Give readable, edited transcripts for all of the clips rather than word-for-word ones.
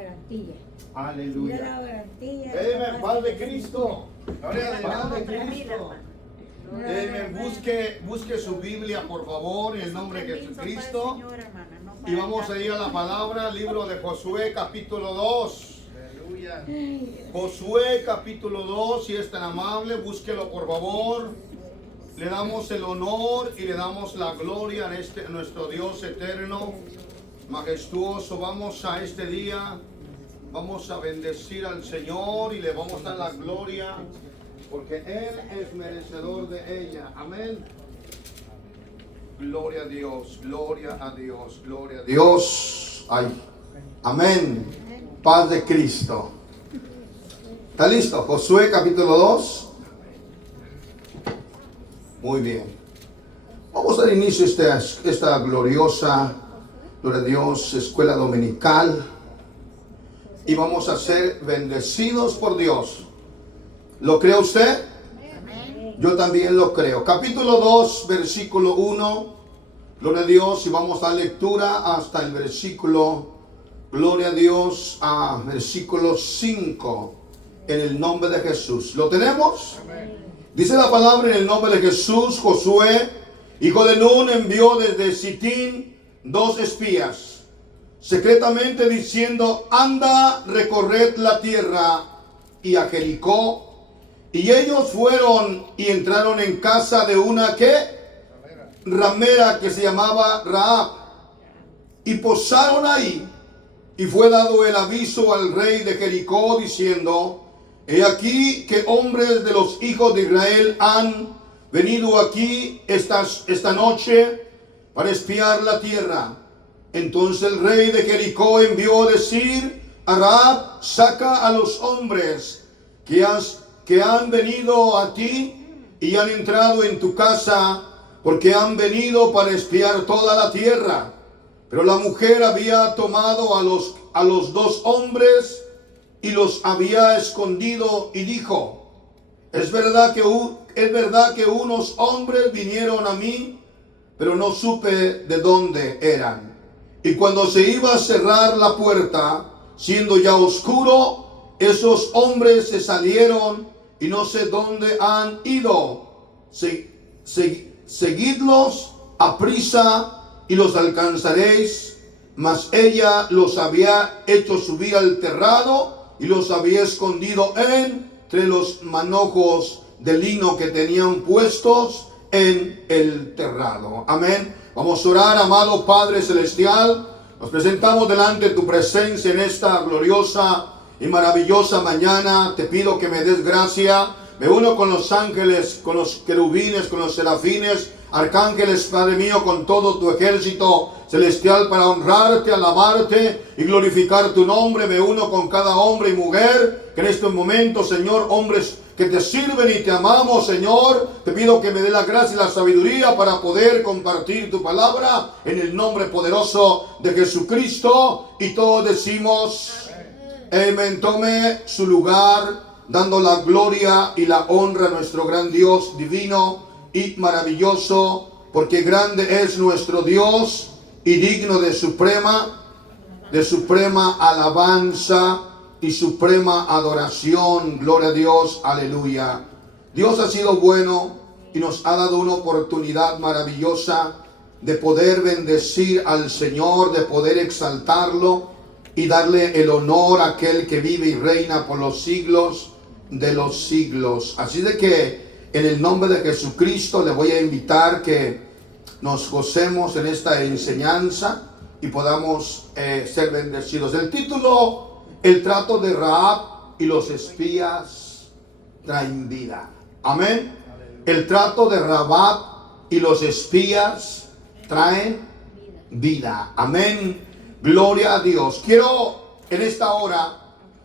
garantía. Aleluya. La garantía. Amén. Paz de Cristo. Paz de Tranquila, Cristo. hermana. Busque su Biblia, por favor, en el nombre de Jesucristo. Señor, hermana, no Y vamos a ir a la palabra, libro de Josué, capítulo 2. Josué, capítulo 2, si es tan amable, búsquelo, por favor. Le damos el honor y le damos la gloria a nuestro Dios eterno, majestuoso. Vamos a este día, vamos a bendecir al Señor y le vamos a dar la gloria, porque Él es merecedor de ella. Amén. Gloria a Dios, gloria a Dios, gloria a Dios. Ay. Amén. Paz de Cristo. ¿Está listo? Josué capítulo 2. Muy bien. Vamos a dar inicio a esta gloriosa, gloria a Dios, escuela dominical. Y vamos a ser bendecidos por Dios. ¿Lo cree usted? Yo también lo creo. Capítulo 2, versículo 1. Gloria a Dios. Y vamos a dar lectura hasta el versículo, gloria a Dios, a versículo 5. En el nombre de Jesús. ¿Lo tenemos? Amén. Dice la palabra: en el nombre de Jesús, Josué, hijo de Nun, envió desde Sitín 2 espías, secretamente diciendo: anda, recorred la tierra y a Jericó. Y ellos fueron y entraron en casa de una ramera que se llamaba Rahab, y posaron ahí. Y fue dado el aviso al rey de Jericó, diciendo: he aquí que hombres de los hijos de Israel han venido aquí esta noche para espiar la tierra. Entonces el rey de Jericó envió a decir a Rahab: saca a los hombres que han venido a ti y han entrado en tu casa, porque han venido para espiar toda la tierra. Pero la mujer había tomado a los 2 hombres y los había escondido, y dijo: es verdad que unos hombres vinieron a mí, pero no supe de dónde eran. Y cuando se iba a cerrar la puerta, siendo ya oscuro, esos hombres se salieron y no sé dónde han ido. Seguidlos a prisa y los alcanzaréis. Mas ella los había hecho subir al terrado y los había escondido entre los manojos de lino que tenían puestos en el terrado. Amén. Vamos a orar. Amado Padre Celestial, nos presentamos delante de tu presencia en esta gloriosa y maravillosa mañana. Te pido que me des gracia. Me uno con los ángeles, con los querubines, con los serafines, arcángeles, Padre mío, con todo tu ejército celestial, para honrarte, alabarte y glorificar tu nombre. Me uno con cada hombre y mujer que en este momento, Señor, hombres que te sirven y te amamos, Señor. Te pido que me dé la gracia y la sabiduría para poder compartir tu palabra en el nombre poderoso de Jesucristo. Y todos decimos amén. Tome su lugar, dando la gloria y la honra a nuestro gran Dios divino y maravilloso, porque grande es nuestro Dios y digno de suprema alabanza y suprema adoración. Gloria a Dios, aleluya. Dios ha sido bueno y nos ha dado una oportunidad maravillosa de poder bendecir al Señor, de poder exaltarlo y darle el honor a aquel que vive y reina por los siglos de los siglos. Así de que en el nombre de Jesucristo le voy a invitar que nos gocemos en esta enseñanza y podamos ser bendecidos. El título: el trato de Rahab y los espías traen vida. Amén. El trato de Rahab y los espías traen vida. Amén. Gloria a Dios. Quiero en esta hora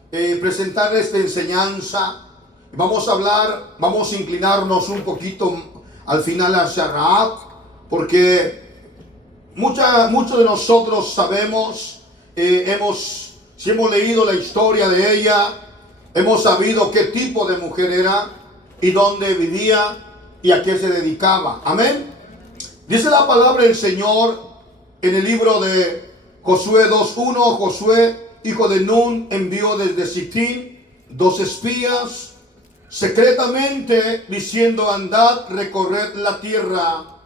presentar esta enseñanza. Vamos a inclinarnos un poquito al final hacia Rahab, porque muchos de nosotros sabemos, si hemos leído la historia de ella, hemos sabido qué tipo de mujer era y dónde vivía y a qué se dedicaba. Amén. Dice la palabra del Señor en el libro de Josué 2:1: Josué hijo de Nun, envió desde Sitín 2 espías secretamente, diciendo: andad, recorred la tierra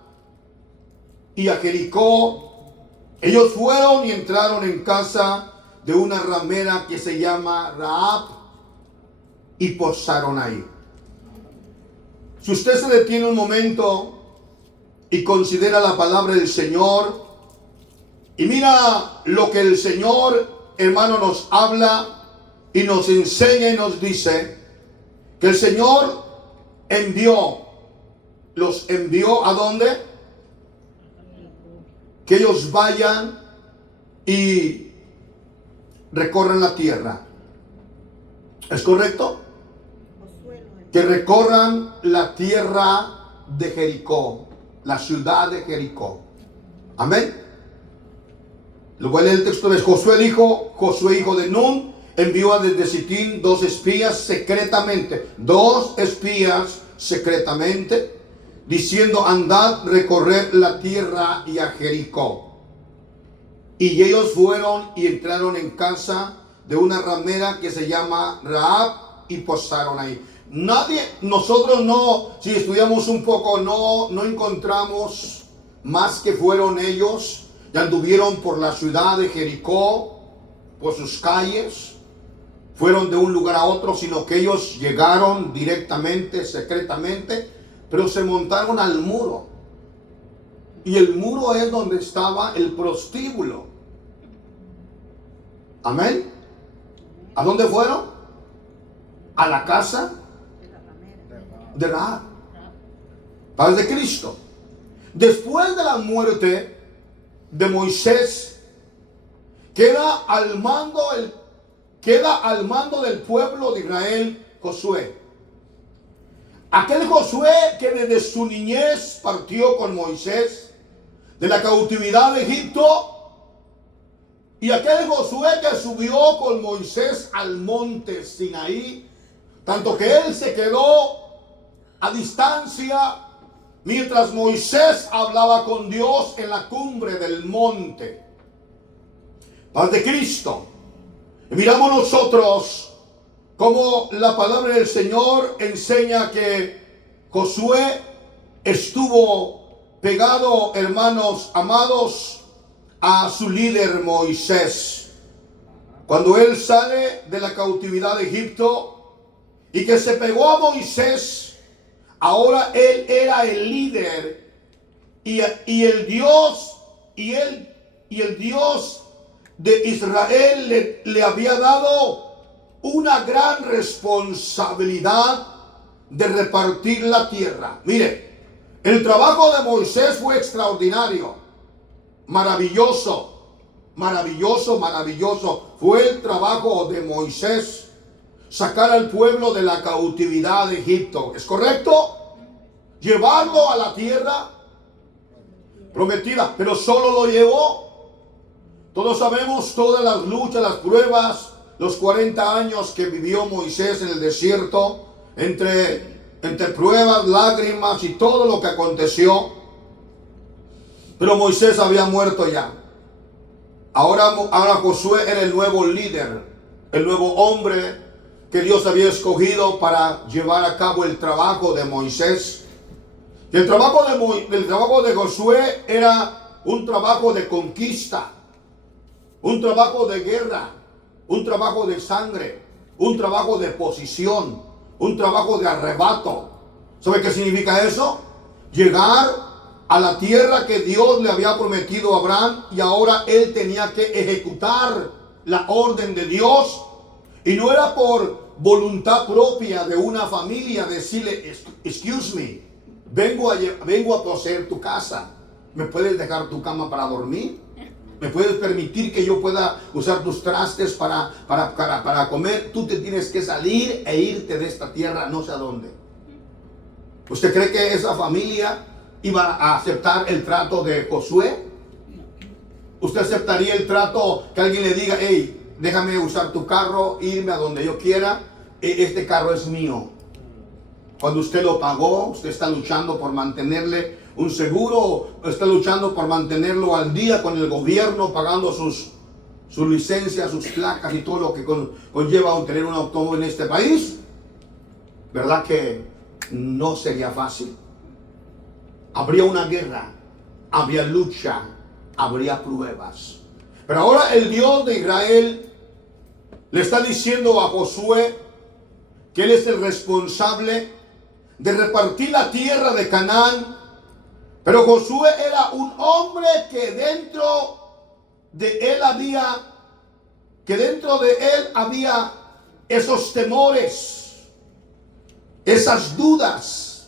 y a Jericó. Ellos fueron y entraron en casa de una ramera que se llama Rahab y posaron ahí. Si usted se detiene un momento y considera la palabra del Señor y mira lo que el Señor, hermano, nos habla y nos enseña y nos dice, que el Señor los envió ¿a dónde? Que ellos vayan y recorran la tierra. ¿Es correcto? Que recorran la tierra de Jericó, la ciudad de Jericó. Amén. Lo voy a leer el texto de Josué, hijo de Nun, envió desde Sitín 2 espías secretamente. 2 espías secretamente, diciendo: andad, recorred la tierra y a Jericó. Y ellos fueron y entraron en casa de una ramera que se llama Rahab y posaron ahí. Nosotros no, si estudiamos un poco, no encontramos más que fueron ellos y anduvieron por la ciudad de Jericó, por sus calles, fueron de un lugar a otro, sino que ellos llegaron directamente, secretamente, pero se montaron al muro. Y el muro es donde estaba el prostíbulo. Amén. ¿A dónde fueron? A la casa de Rahab, Padre de Cristo. Después de la muerte de Moisés, queda al mando del pueblo de Israel Josué. Aquel Josué que desde su niñez partió con Moisés de la cautividad de Egipto, y aquel Josué que subió con Moisés al monte Sinaí, tanto que él se quedó a distancia mientras Moisés hablaba con Dios en la cumbre del monte. Paz de Cristo. Y miramos nosotros cómo la palabra del Señor enseña que Josué estuvo pegado, hermanos amados, a su líder Moisés. Cuando él sale de la cautividad de Egipto y que se pegó a Moisés, ahora él era el líder y el Dios de Israel le había dado una gran responsabilidad de repartir la tierra. Mire, el trabajo de Moisés fue extraordinario, maravilloso, maravilloso, maravilloso. Fue el trabajo de Moisés sacar al pueblo de la cautividad de Egipto. ¿Es correcto? Llevarlo a la tierra prometida, pero solo lo llevó. Todos sabemos todas las luchas, las pruebas, los 40 años que vivió Moisés en el desierto, entre pruebas, lágrimas y todo lo que aconteció. Pero Moisés había muerto ya. Ahora Josué era el nuevo líder, el nuevo hombre que Dios había escogido para llevar a cabo el trabajo de Moisés. Y el trabajo de Josué era un trabajo de conquista, un trabajo de guerra, un trabajo de sangre, un trabajo de posición, un trabajo de arrebato. ¿Sabe qué significa eso? Llegar a la tierra que Dios le había prometido a Abraham, y ahora él tenía que ejecutar la orden de Dios. Y no era por voluntad propia de una familia decirle: excuse me, vengo a poseer tu casa, ¿me puedes dejar tu cama para dormir? ¿Me puedes permitir que yo pueda usar tus trastes para comer? Tú te tienes que salir e irte de esta tierra no sé a dónde. ¿Usted cree que esa familia iba a aceptar el trato de Josué? ¿Usted aceptaría el trato que alguien le diga: hey, déjame usar tu carro, irme a donde yo quiera, este carro es mío? Cuando usted lo pagó, usted está luchando por mantenerle un seguro, está luchando por mantenerlo al día con el gobierno, pagando sus su licencia, sus placas y todo lo que conlleva tener un automóvil en este país, ¿verdad que no sería fácil? Habría una guerra, habría lucha, habría pruebas. Pero ahora el Dios de Israel le está diciendo a Josué que él es el responsable de repartir la tierra de Canaán. Pero Josué era un hombre que dentro de él había esos temores, esas dudas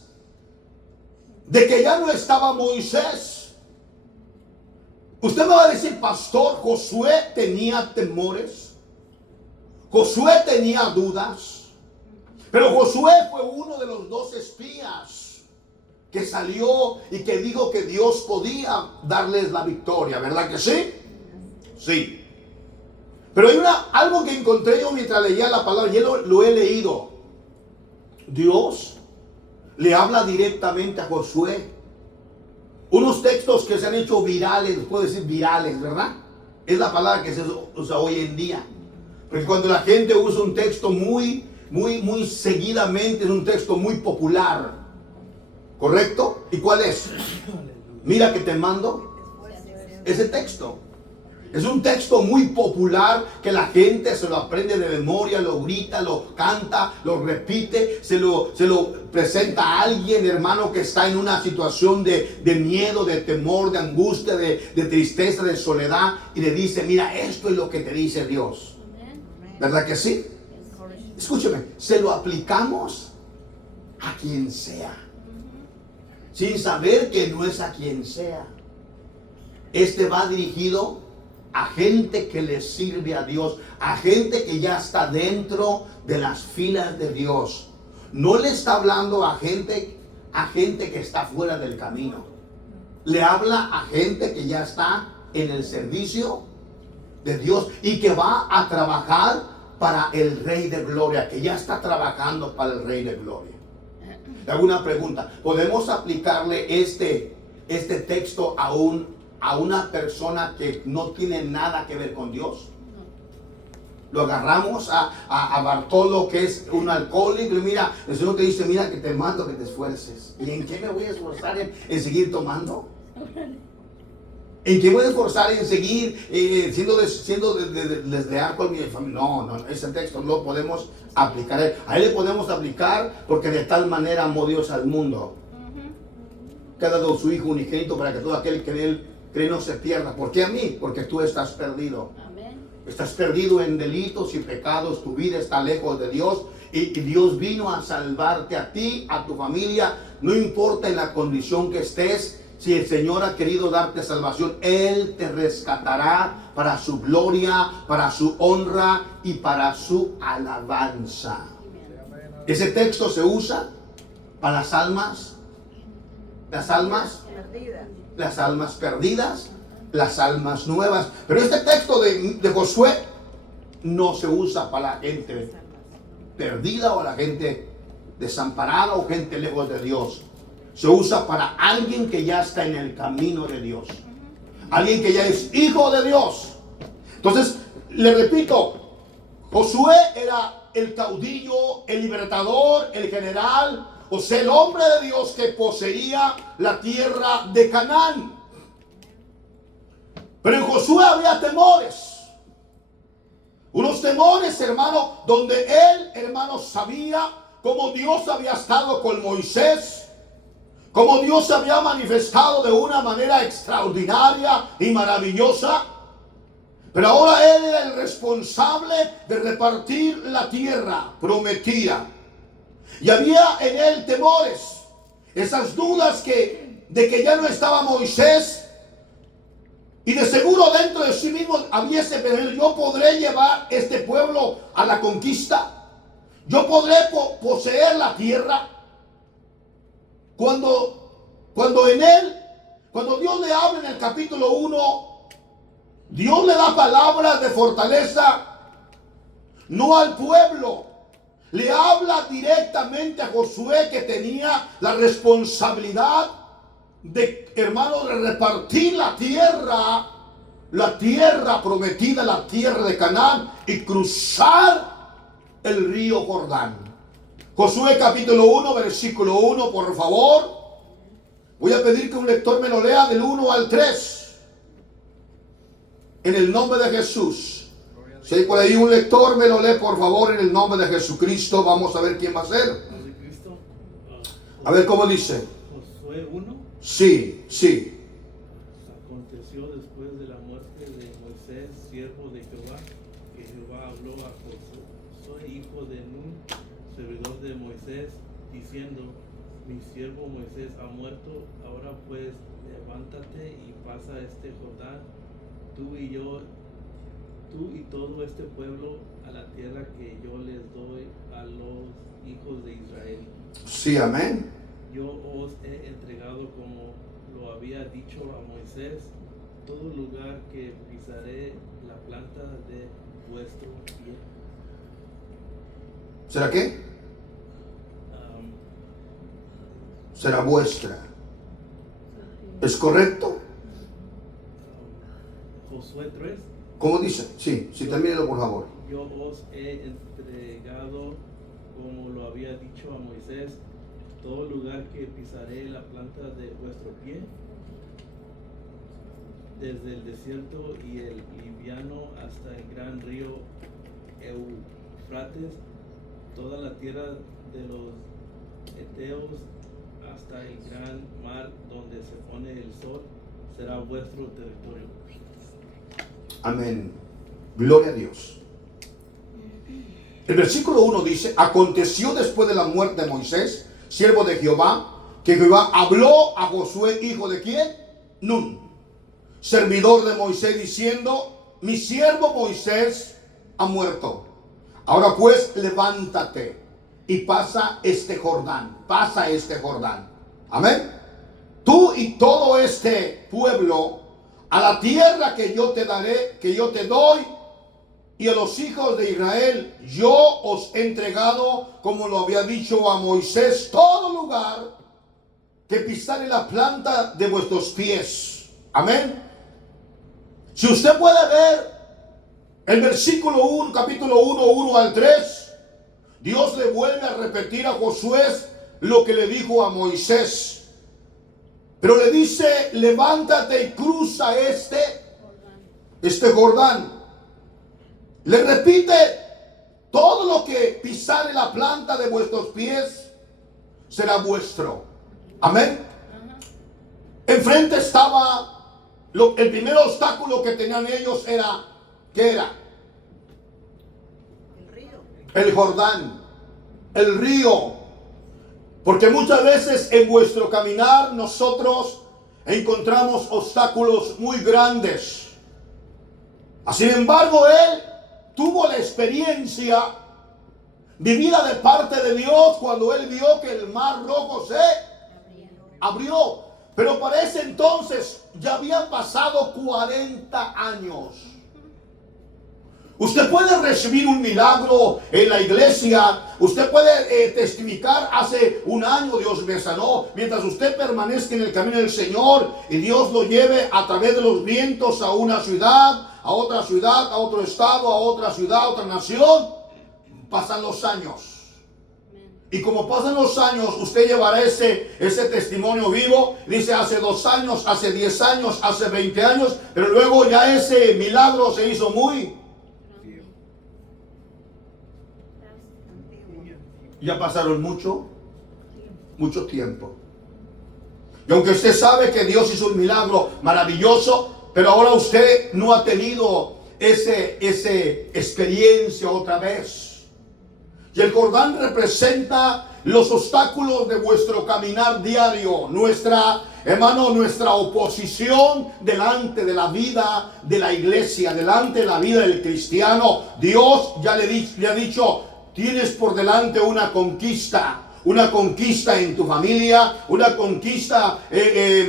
de que ya no estaba Moisés. Usted me va a decir, pastor, Josué tenía temores, Josué tenía dudas, pero Josué fue uno de los 2 espías que salió y que dijo que Dios podía darles la victoria, ¿verdad que sí? Sí. Pero hay algo que encontré yo mientras leía la palabra, y lo he leído. Dios le habla directamente a Josué. Unos textos que se han hecho virales, puedo decir virales, ¿verdad? Es la palabra que se usa hoy en día. Porque cuando la gente usa un texto muy seguidamente, es un texto muy popular. ¿Correcto? ¿Y cuál es? Mira que te mando ese texto. Es un texto muy popular que la gente se lo aprende de memoria, lo grita, lo canta, lo repite, se lo presenta a alguien, hermano, que está en una situación de miedo, de temor, de angustia, de tristeza, de soledad, y le dice, mira, esto es lo que te dice Dios. ¿Verdad que sí? Escúcheme, se lo aplicamos a quien sea, sin saber que no es a quien sea. Este va dirigido a gente que le sirve a Dios, a gente que ya está dentro de las filas de Dios. No le está hablando a gente que está fuera del camino. Le habla a gente que ya está en el servicio de Dios y que va a trabajar para el Rey de Gloria, que ya está trabajando para el Rey de Gloria. Le hago una pregunta. ¿Podemos aplicarle este texto a una persona que no tiene nada que ver con Dios? Lo agarramos a Bartolo, que es un alcohólico, y mira, el Señor te dice, mira que te mando que te esfuerces. ¿Y en qué me voy a esforzar en seguir tomando? ¿En qué voy a esforzar en seguir siendo desleal con mi familia? No, ese texto no lo podemos aplicar. A él le podemos aplicar porque de tal manera amó Dios al mundo, que ha dado su Hijo unigénito para que todo aquel que en él cree no se pierda. ¿Por qué a mí? Porque tú estás perdido. Amén. Estás perdido en delitos y pecados, tu vida está lejos de Dios y Dios vino a salvarte a ti, a tu familia, no importa en la condición que estés. Si el Señor ha querido darte salvación, Él te rescatará para su gloria, para su honra y para su alabanza. Ese texto se usa para las almas perdidas, las almas nuevas. Pero este texto de Josué no se usa para la gente perdida o la gente desamparada o gente lejos de Dios. Se usa para alguien que ya está en el camino de Dios, alguien que ya es hijo de Dios. Entonces, le repito, Josué era el caudillo, el libertador, el general, o sea, el hombre de Dios que poseía la tierra de Canaán. Pero en Josué había temores. Unos temores, hermano, donde él, hermano, sabía cómo Dios había estado con Moisés, cómo Dios se había manifestado de una manera extraordinaria y maravillosa. Pero ahora él era el responsable de repartir la tierra prometida. Y había en él temores, esas dudas de que ya no estaba Moisés. Y de seguro dentro de sí mismo había ese pensamiento: yo podré llevar este pueblo a la conquista, yo podré poseer la tierra. Cuando Dios le habla en el capítulo 1, Dios le da palabras de fortaleza, no al pueblo. Le habla directamente a Josué, que tenía la responsabilidad de, hermano, de repartir la tierra la tierra prometida, la tierra de Canaán, y cruzar el río Jordán. Josué capítulo 1, versículo 1, por favor. Voy a pedir que un lector me lo lea del 1 al 3. En el nombre de Jesús. Si hay por ahí un lector, me lo lee por favor en el nombre de Jesucristo. Vamos a ver quién va a ser. A ver cómo dice. Josué 1. Sí, sí. Aconteció después de la muerte de Moisés, siervo de Jehová, que Jehová habló a Josué, hijo de Nun, servidor de Moisés, diciendo: mi siervo Moisés ha muerto, ahora pues levántate y pasa este Jordán, tú y todo este pueblo, a la tierra que yo les doy a los hijos de Israel. Sí, amén. Yo os he entregado, como lo había dicho a Moisés, todo lugar que pisaré la planta de vuestro pie. ¿Será qué? Será vuestra. ¿Es correcto? Josué 3. ¿Cómo dice? Sí, sí, termínelo por favor. Yo os he entregado, como lo había dicho a Moisés, todo lugar que pisaré la planta de vuestro pie, desde el desierto y el Libiano hasta el gran río Eufrates, toda la tierra de los Eteos hasta el gran mar donde se pone el sol, será vuestro territorio. Amén. Gloria a Dios. El versículo 1 dice: aconteció después de la muerte de Moisés, siervo de Jehová, que Jehová habló a Josué, hijo de ¿quién? Nun, servidor de Moisés, diciendo: mi siervo Moisés ha muerto. Ahora pues levántate y pasa este Jordán. Pasa este Jordán. Amén. Tú y todo este pueblo a la tierra que yo te daré, que yo te doy, y a los hijos de Israel yo os he entregado, como lo había dicho a Moisés, todo lugar que pisare la planta de vuestros pies. Amén. Si usted puede ver el versículo 1, capítulo 1 al 3, Dios le vuelve a repetir a Josué lo que le dijo a Moisés. Pero le dice: levántate y cruza este Jordán. Le repite: todo lo que pisare la planta de vuestros pies será vuestro. Amén. Enfrente estaba el primer obstáculo que tenían ellos era, ¿qué era? El río. El Jordán, el río. Porque muchas veces en vuestro caminar nosotros encontramos obstáculos muy grandes. Sin embargo, él tuvo la experiencia vivida de parte de Dios cuando él vio que el mar rojo se abrió. Pero para ese entonces ya habían pasado 40 años. Usted puede recibir un milagro en la iglesia. Usted puede testificar: hace un año Dios me sanó. Mientras usted permanezca en el camino del Señor y Dios lo lleve a través de los vientos a una ciudad, a otra ciudad, a otro estado, a otra ciudad, a otra nación, pasan los años. Y como pasan los años, usted llevará ese testimonio vivo. Dice: hace 2 años, hace 10 años, hace 20 años. Pero luego ya ese milagro se hizo muy... Ya pasaron mucho tiempo. Y aunque usted sabe que Dios hizo un milagro maravilloso, pero ahora usted no ha tenido ese experiencia otra vez. Y el Jordán representa los obstáculos de vuestro caminar diario, nuestra oposición delante de la vida de la iglesia, delante de la vida del cristiano. Dios ya le ha dicho: tienes por delante una conquista en tu familia, una conquista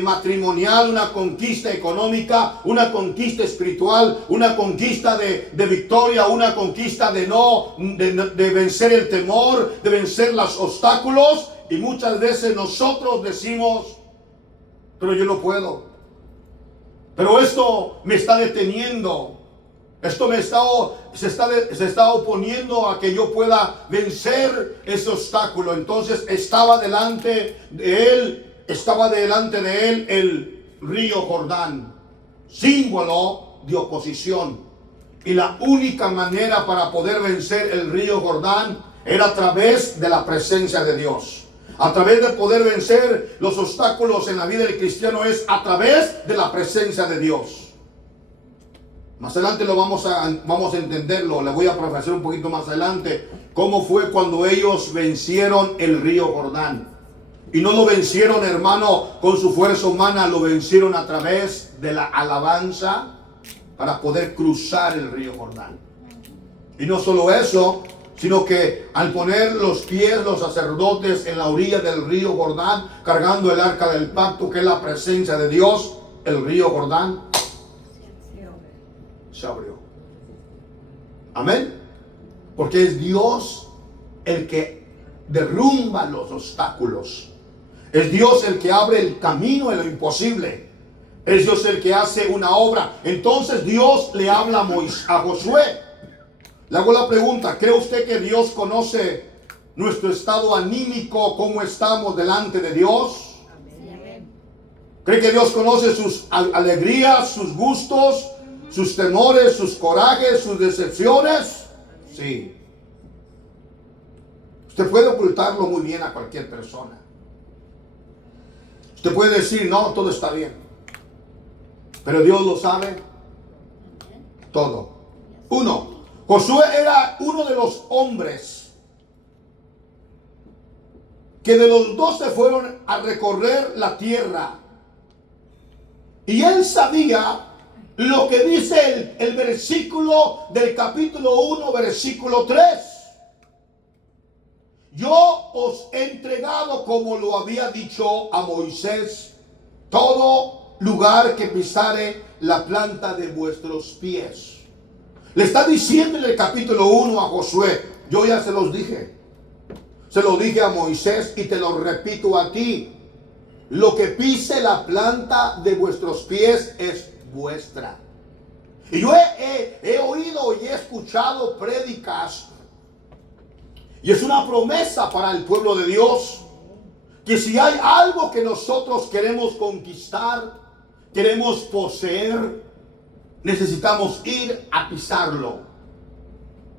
matrimonial, una conquista económica, una conquista espiritual, una conquista de victoria, una conquista de vencer el temor, de vencer los obstáculos. Y muchas veces nosotros decimos: pero yo no puedo, Pero esto me está deteniendo. Esto se está oponiendo a que yo pueda vencer ese obstáculo. Entonces estaba delante de él el río Jordán, símbolo de oposición. Y la única manera para poder vencer el río Jordán era a través de la presencia de Dios. A través de poder vencer los obstáculos en la vida del cristiano es a través de la presencia de Dios. Más adelante vamos a entenderlo. Le voy a profesar un poquito más adelante cómo fue cuando ellos vencieron el río Jordán. Y no lo vencieron, hermano, con su fuerza humana, lo vencieron a través de la alabanza para poder cruzar el río Jordán. Y no solo eso, sino que al poner los pies los sacerdotes en la orilla del río Jordán, cargando el arca del pacto, que es la presencia de Dios, el río Jordán se abrió. Amén. Porque es Dios el que derrumba los obstáculos. Es Dios el que abre el camino en lo imposible. Es Dios el que hace una obra. Entonces Dios le habla a Josué. Le hago la pregunta: ¿cree usted que Dios conoce nuestro estado anímico, cómo estamos delante de Dios? ¿Cree que Dios conoce sus alegrías, sus gustos, sus temores, sus corajes, sus decepciones? Sí. Usted puede ocultarlo muy bien a cualquier persona. Usted puede decir, no, todo está bien. Pero Dios lo sabe todo. Josué era uno de los hombres que de los 12 fueron a recorrer la tierra. Y él sabía lo que dice el versículo del capítulo 1, versículo 3. Yo os he entregado, como lo había dicho a Moisés, todo lugar que pisare la planta de vuestros pies. Le está diciendo en el capítulo 1 a Josué: yo ya se los dije. Se lo dije a Moisés y te lo repito a ti. Lo que pise la planta de vuestros pies es vuestra. Y yo he oído y he escuchado prédicas, y es una promesa para el pueblo de Dios, que si hay algo que nosotros queremos conquistar, queremos poseer, necesitamos ir a pisarlo,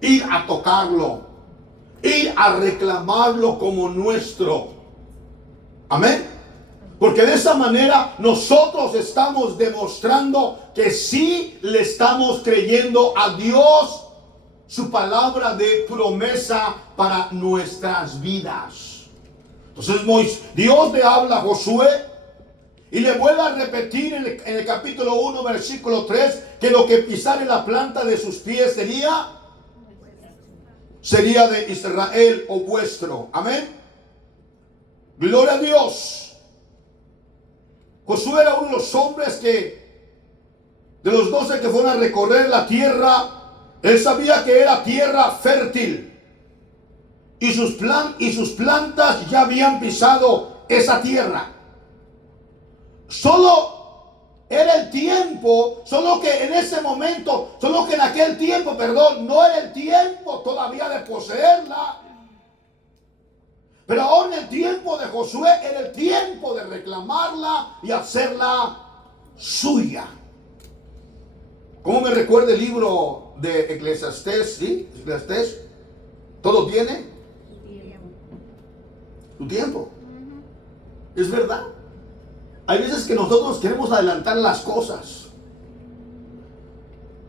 ir a tocarlo, ir a reclamarlo como nuestro. Amén. Porque de esa manera nosotros estamos demostrando que sí le estamos creyendo a Dios su palabra de promesa para nuestras vidas. Entonces Dios le habla a Josué y le vuelve a repetir en el capítulo 1, versículo 3, que lo que pisare la planta de sus pies sería de Israel o vuestro. Amén. Gloria a Dios. Josué era uno de los hombres de los 12 que fueron a recorrer la tierra. Él sabía que era tierra fértil, y sus plantas ya habían pisado esa tierra. Solo era el tiempo, solo que en aquel tiempo, no era el tiempo todavía de poseerla. Pero ahora en el tiempo de Josué era el tiempo de reclamarla y hacerla suya. ¿Cómo me recuerda el libro de Eclesiastés? ¿Sí? Eclesiastés. ¿Todo tiene su tiempo? Es verdad. Hay veces que nosotros queremos adelantar las cosas.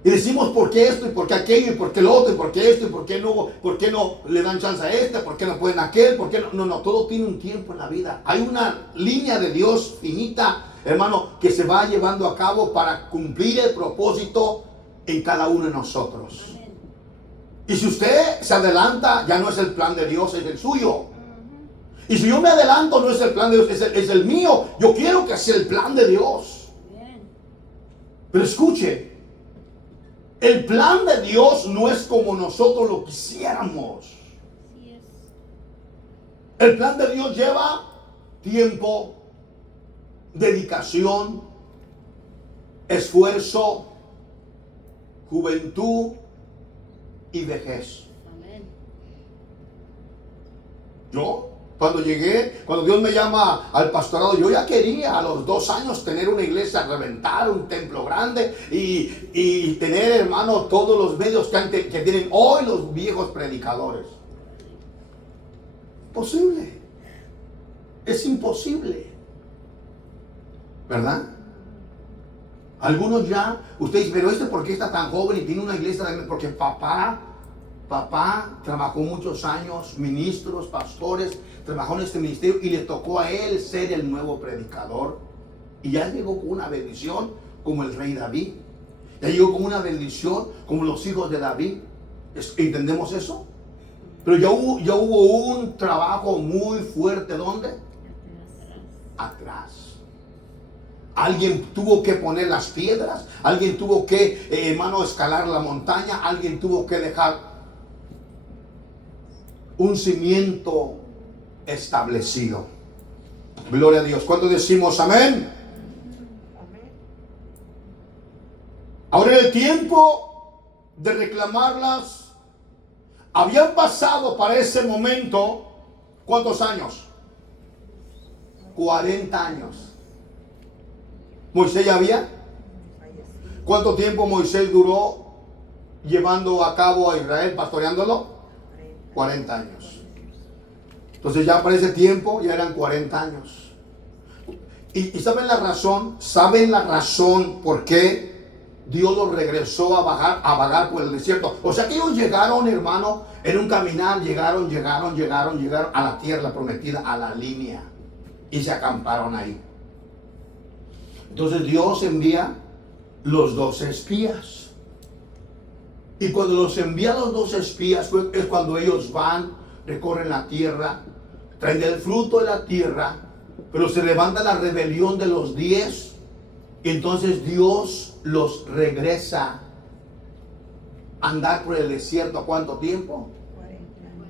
Y decimos por qué esto y por qué aquello y por qué lo otro y por qué esto y por qué no le dan chance a este, por qué no pueden aquel, por qué no, todo tiene un tiempo en la vida. Hay una línea de Dios finita, hermano, que se va llevando a cabo para cumplir el propósito en cada uno de nosotros. Y si usted se adelanta, ya no es el plan de Dios, es el suyo. Y si yo me adelanto, no es el plan de Dios, es el mío. Yo quiero que sea el plan de Dios. Pero escuche, el plan de Dios no es como nosotros lo quisiéramos. El plan de Dios lleva tiempo, dedicación, esfuerzo, juventud y vejez. Yo, cuando Dios me llama al pastorado, yo ya quería a los 2 años tener una iglesia, reventar un templo grande y tener, hermano, todos los medios que tienen hoy los viejos predicadores. Posible. Es imposible. ¿Verdad? Algunos ya, usted dice, pero ¿por qué está tan joven y tiene una iglesia? Porque papá trabajó muchos años, ministros, pastores, trabajó en este ministerio y le tocó a él ser el nuevo predicador. Y ya llegó con una bendición como el rey David. Ya llegó con una bendición como los hijos de David. ¿Entendemos eso? Pero ya hubo un trabajo muy fuerte. ¿Dónde? Atrás. Alguien tuvo que poner las piedras. Alguien tuvo que, hermano, escalar la montaña. Alguien tuvo que dejar un cimiento establecido. Gloria a Dios. ¿Cuándo decimos amén? Ahora en el tiempo de reclamarlas, habían pasado para ese momento, ¿cuántos años? 40 años. ¿Moisés ya había? ¿Cuánto tiempo Moisés duró llevando a cabo a Israel, pastoreándolo? 40 años. Entonces ya para ese tiempo ya eran 40 años. ¿Y saben la razón? ¿Saben la razón por qué Dios los regresó a vagar por el desierto? O sea que ellos llegaron, hermano, en un caminar, llegaron a la tierra prometida, a la línea, y se acamparon ahí. Entonces Dios envía los 12 espías. Y cuando los envía los 12 espías es cuando ellos van, recorren la tierra, traen el fruto de la tierra, pero se levanta la rebelión de los 10. Y entonces Dios los regresa a andar por el desierto. ¿Cuánto tiempo? 40 años.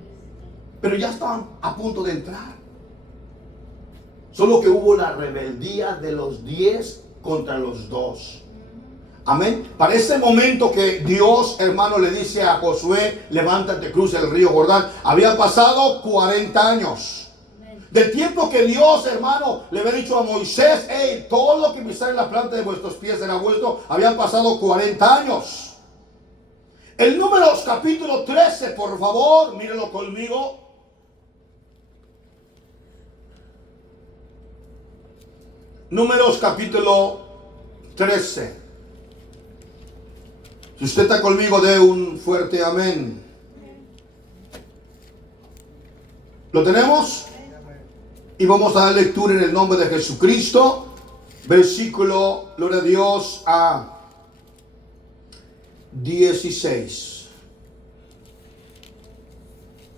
Pero ya estaban a punto de entrar. Solo que hubo la rebeldía de los 10 contra los 2. Amén. Para ese momento que Dios, hermano, le dice a Josué, levántate, cruza el río Jordán, había pasado 40 años. Del tiempo que Dios, hermano, le había dicho a Moisés, hey, todo lo que pisare en la planta de vuestros pies será vuestro, habían pasado 40 años. El Números capítulo 13, por favor, mírenlo conmigo. Números capítulo 13. Si usted está conmigo, dé un fuerte amén. ¿Lo tenemos? Y vamos a dar lectura en el nombre de Jesucristo. Versículo, gloria a Dios, a 16.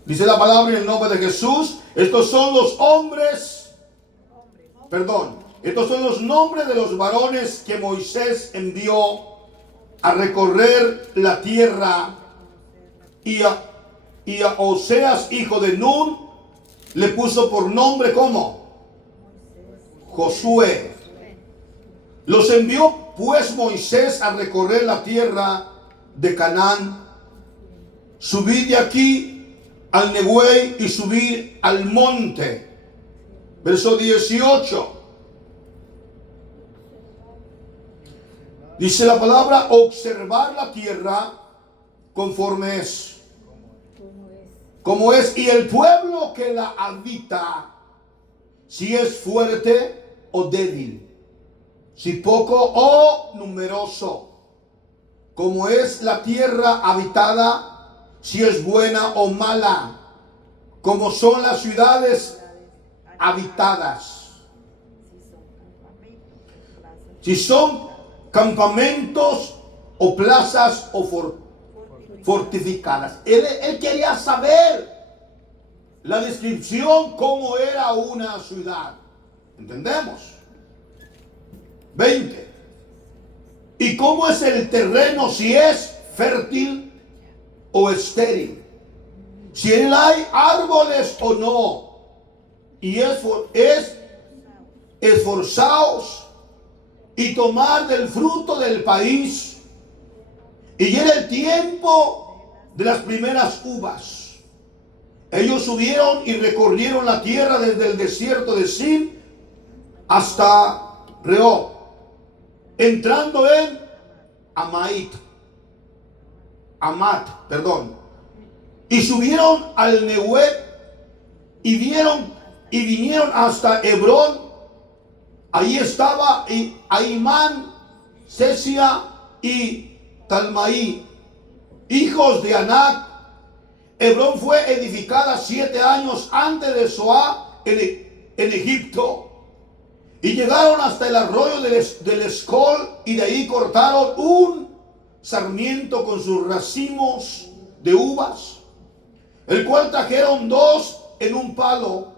Dice la palabra en el nombre de Jesús. Estos son los estos son los nombres de los varones que Moisés envió a recorrer la tierra. Y a Oseas, hijo de Nun, le puso por nombre, ¿cómo? Josué. Los envió pues Moisés a recorrer la tierra de Canaán. Subid de aquí al Nehuey y subir al monte. Verso 18. Dice la palabra, observar la tierra conforme es. Como es, y el pueblo que la habita, si es fuerte o débil, si poco o numeroso, como es la tierra habitada, si es buena o mala, como son las ciudades habitadas, si son campamentos o plazas o fortificadas. Él quería saber la descripción, cómo era una ciudad. ¿Entendemos? 20. ¿Y cómo es el terreno? Si es fértil o estéril. Si en él hay árboles o no. Y esforzaos y tomar del fruto del país. Y era el tiempo de las primeras uvas. Ellos subieron y recorrieron la tierra desde el desierto de Sin hasta Rehob, entrando en Amat, y subieron al Nehueb y vinieron hasta Hebrón. Ahí estaba Ahimán, Sesia y Talmaí, hijos de Anac. Hebrón fue edificada 7 años antes de Zoá en Egipto. Y llegaron hasta el arroyo del Escol, y de ahí cortaron un sarmiento con sus racimos de uvas, el cual trajeron 2 en un palo,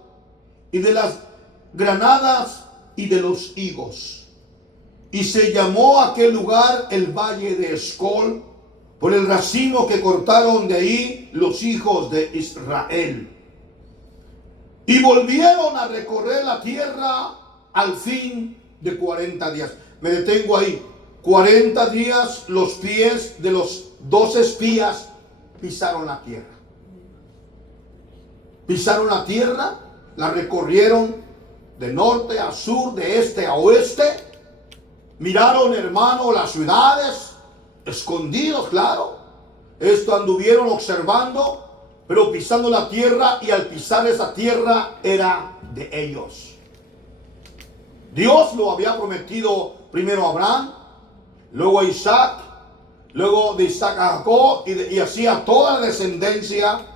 y de las granadas y de los higos. Y se llamó aquel lugar el valle de Escol, por el racimo que cortaron de ahí los hijos de Israel. Y volvieron a recorrer la tierra al fin de 40 días. Me detengo ahí. 40 días los pies de los 2 espías pisaron la tierra. Pisaron la tierra, la recorrieron de norte a sur, de este a oeste. Miraron, hermano, las ciudades, escondidos, claro. Esto anduvieron observando, pero pisando la tierra, y al pisar esa tierra era de ellos. Dios lo había prometido primero a Abraham, luego a Isaac, luego de Isaac a Jacob, y así a toda la descendencia,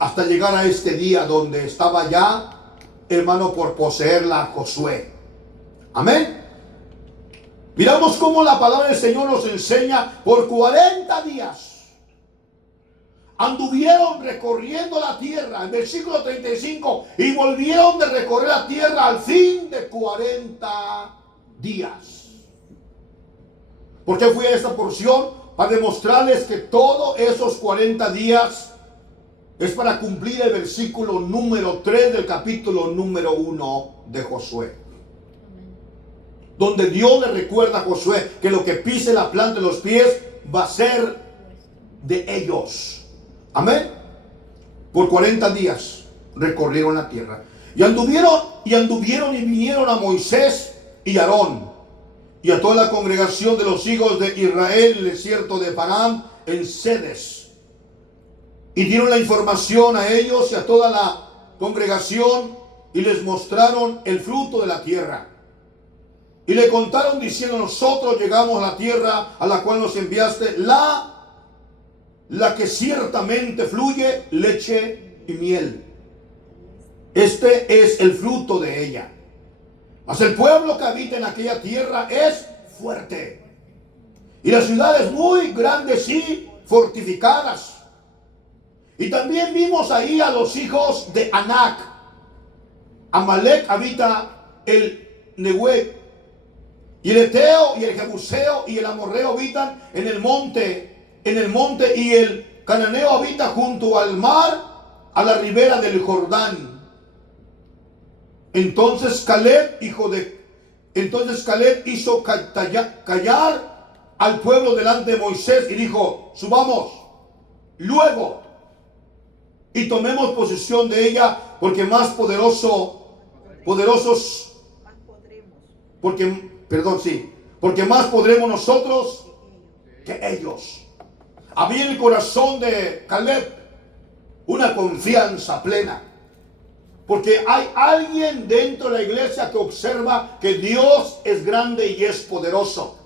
hasta llegar a este día donde estaba ya, hermano, por poseerla a Josué. Amén. Miramos cómo la palabra del Señor nos enseña. Por 40 días anduvieron recorriendo la tierra, en versículo 35, y volvieron de recorrer la tierra al fin de 40 días. ¿Por qué fui a esta porción? Para demostrarles que todos esos 40 días es para cumplir el versículo número 3 del capítulo número 1 de Josué, donde Dios le recuerda a Josué que lo que pise la planta de los pies va a ser de ellos. Amén. Por 40 días recorrieron la tierra. Y anduvieron y vinieron a Moisés y Aarón y a toda la congregación de los hijos de Israel en el desierto de Parán en Cedes. Y dieron la información a ellos y a toda la congregación, y les mostraron el fruto de la tierra. Y le contaron diciendo: nosotros llegamos a la tierra a la cual nos enviaste, la que ciertamente fluye leche y miel. Este es el fruto de ella. Mas el pueblo que habita en aquella tierra es fuerte, y las ciudades muy grandes y fortificadas. Y también vimos ahí a los hijos de Anac. Amalek habita el Nehueb, y el Eteo y el Jebuseo y el Amorreo habitan en el monte, y el Cananeo habita junto al mar, a la ribera del Jordán. Entonces Caleb hizo callar al pueblo delante de Moisés y dijo: subamos luego y tomemos posesión de ella, porque más podemos nosotros que ellos. Había en el corazón de Caleb una confianza plena, porque hay alguien dentro de la iglesia que observa que Dios es grande y es poderoso.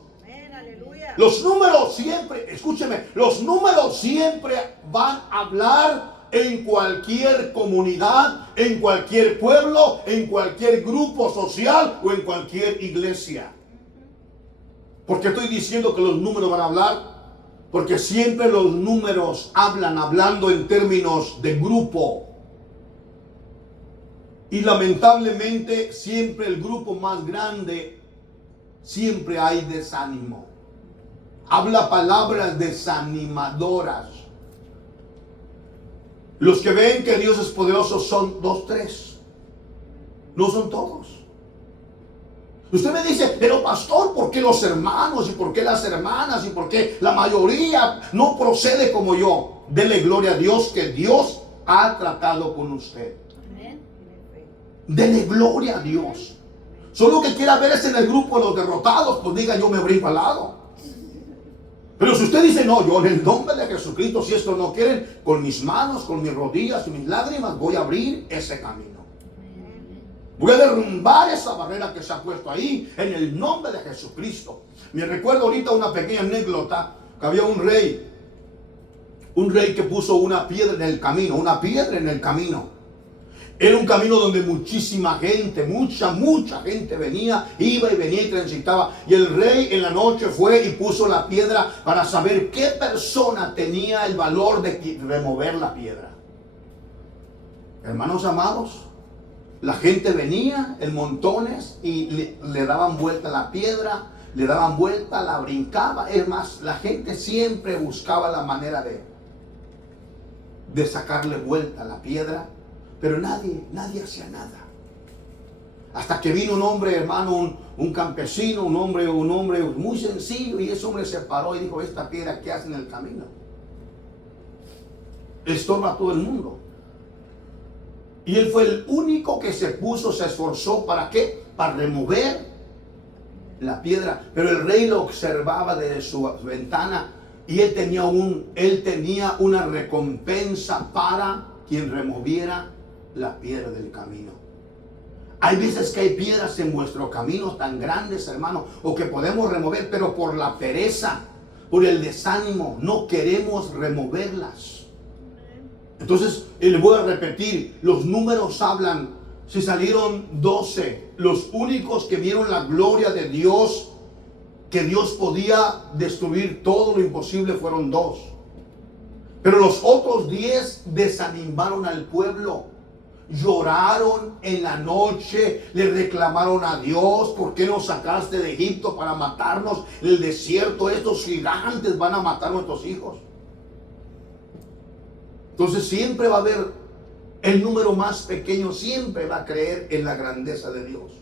Los números siempre, escúcheme, los números siempre van a hablar en cualquier comunidad, en cualquier pueblo, en cualquier grupo social o en cualquier iglesia. ¿Por qué estoy diciendo que los números van a hablar? Porque siempre los números hablando en términos de grupo. Y lamentablemente siempre el grupo más grande, siempre hay desánimo. Habla palabras desanimadoras. Los que ven que Dios es poderoso son 2, 3. No son todos. Usted me dice, pero pastor, ¿por qué los hermanos y por qué las hermanas y por qué la mayoría no procede como yo? Dele gloria a Dios que Dios ha tratado con usted. Dele gloria a Dios. Solo que quiera ver es en el grupo de los derrotados, pues diga, yo me brinco al lado. Pero si usted dice, no, yo en el nombre de Jesucristo, si esto no quieren, con mis manos, con mis rodillas y mis lágrimas, voy a abrir ese camino. Voy a derrumbar esa barrera que se ha puesto ahí en el nombre de Jesucristo. Me recuerdo ahorita una pequeña anécdota, que había un rey que puso una piedra en el camino, una piedra en el camino. Era un camino donde muchísima gente, mucha gente venía, iba y venía y transitaba. Y el rey en la noche fue y puso la piedra para saber qué persona tenía el valor de remover la piedra. Hermanos amados, la gente venía en montones y le daban vuelta a la piedra, le daban vuelta, la brincaba. Es más, la gente siempre buscaba la manera de sacarle vuelta a la piedra. Pero nadie hacía nada. Hasta que vino un hombre, hermano, un campesino, un hombre muy sencillo, y ese hombre se paró y dijo, esta piedra, ¿qué hace en el camino? Estorba a todo el mundo. Y él fue el único que se esforzó, ¿para qué? Para remover la piedra. Pero el rey lo observaba desde su ventana y él tenía una recompensa para quien removiera la piedra del camino. Hay veces que hay piedras en vuestro camino tan grandes, hermano, o que podemos remover, pero por la pereza, por el desánimo, no queremos removerlas. Entonces, le voy a repetir, los números hablan, si salieron 12, los únicos que vieron la gloria de Dios, que Dios podía destruir todo lo imposible, fueron 2. Pero los otros 10 desanimaron al pueblo. Lloraron en la noche, le reclamaron a Dios, ¿por qué nos sacaste de Egipto para matarnos en el desierto? Estos gigantes van a matar a nuestros hijos. Entonces siempre va a haber el número más pequeño, siempre va a creer en la grandeza de Dios.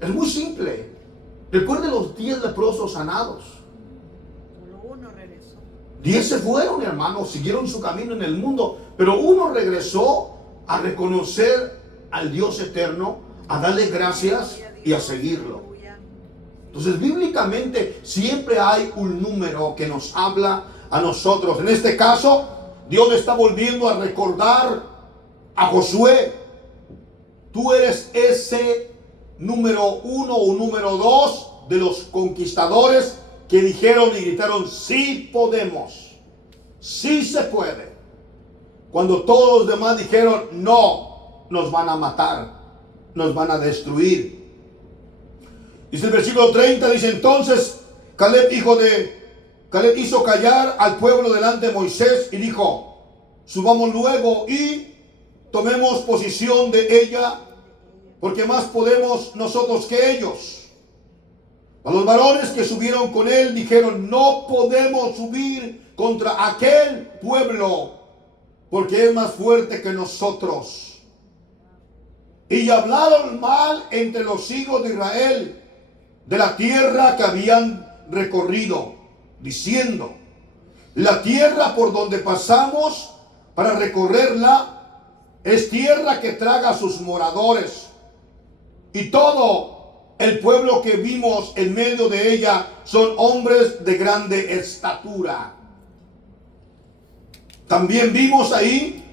Es muy simple. Recuerde los 10 leprosos sanados. 10 se fueron, hermanos, siguieron su camino en el mundo, pero uno regresó a reconocer al Dios eterno, a darle gracias y a seguirlo. Entonces, bíblicamente siempre hay un número que nos habla a nosotros. En este caso, Dios le está volviendo a recordar a Josué: tú eres ese número 1 o número 2 de los conquistadores que dijeron y gritaron, sí podemos, sí se puede. Cuando todos los demás dijeron, no, nos van a matar, nos van a destruir. Dice el versículo 30, dice, entonces Caleb hizo callar al pueblo delante de Moisés y dijo, subamos luego y tomemos posición de ella, porque más podemos nosotros que ellos. A los varones que subieron con él dijeron, no podemos subir contra aquel pueblo, porque es más fuerte que nosotros. Y hablaron mal entre los hijos de Israel de la tierra que habían recorrido, diciendo, la tierra por donde pasamos para recorrerla es tierra que traga a sus moradores, y todo el pueblo que vimos en medio de ella son hombres de grande estatura. También vimos ahí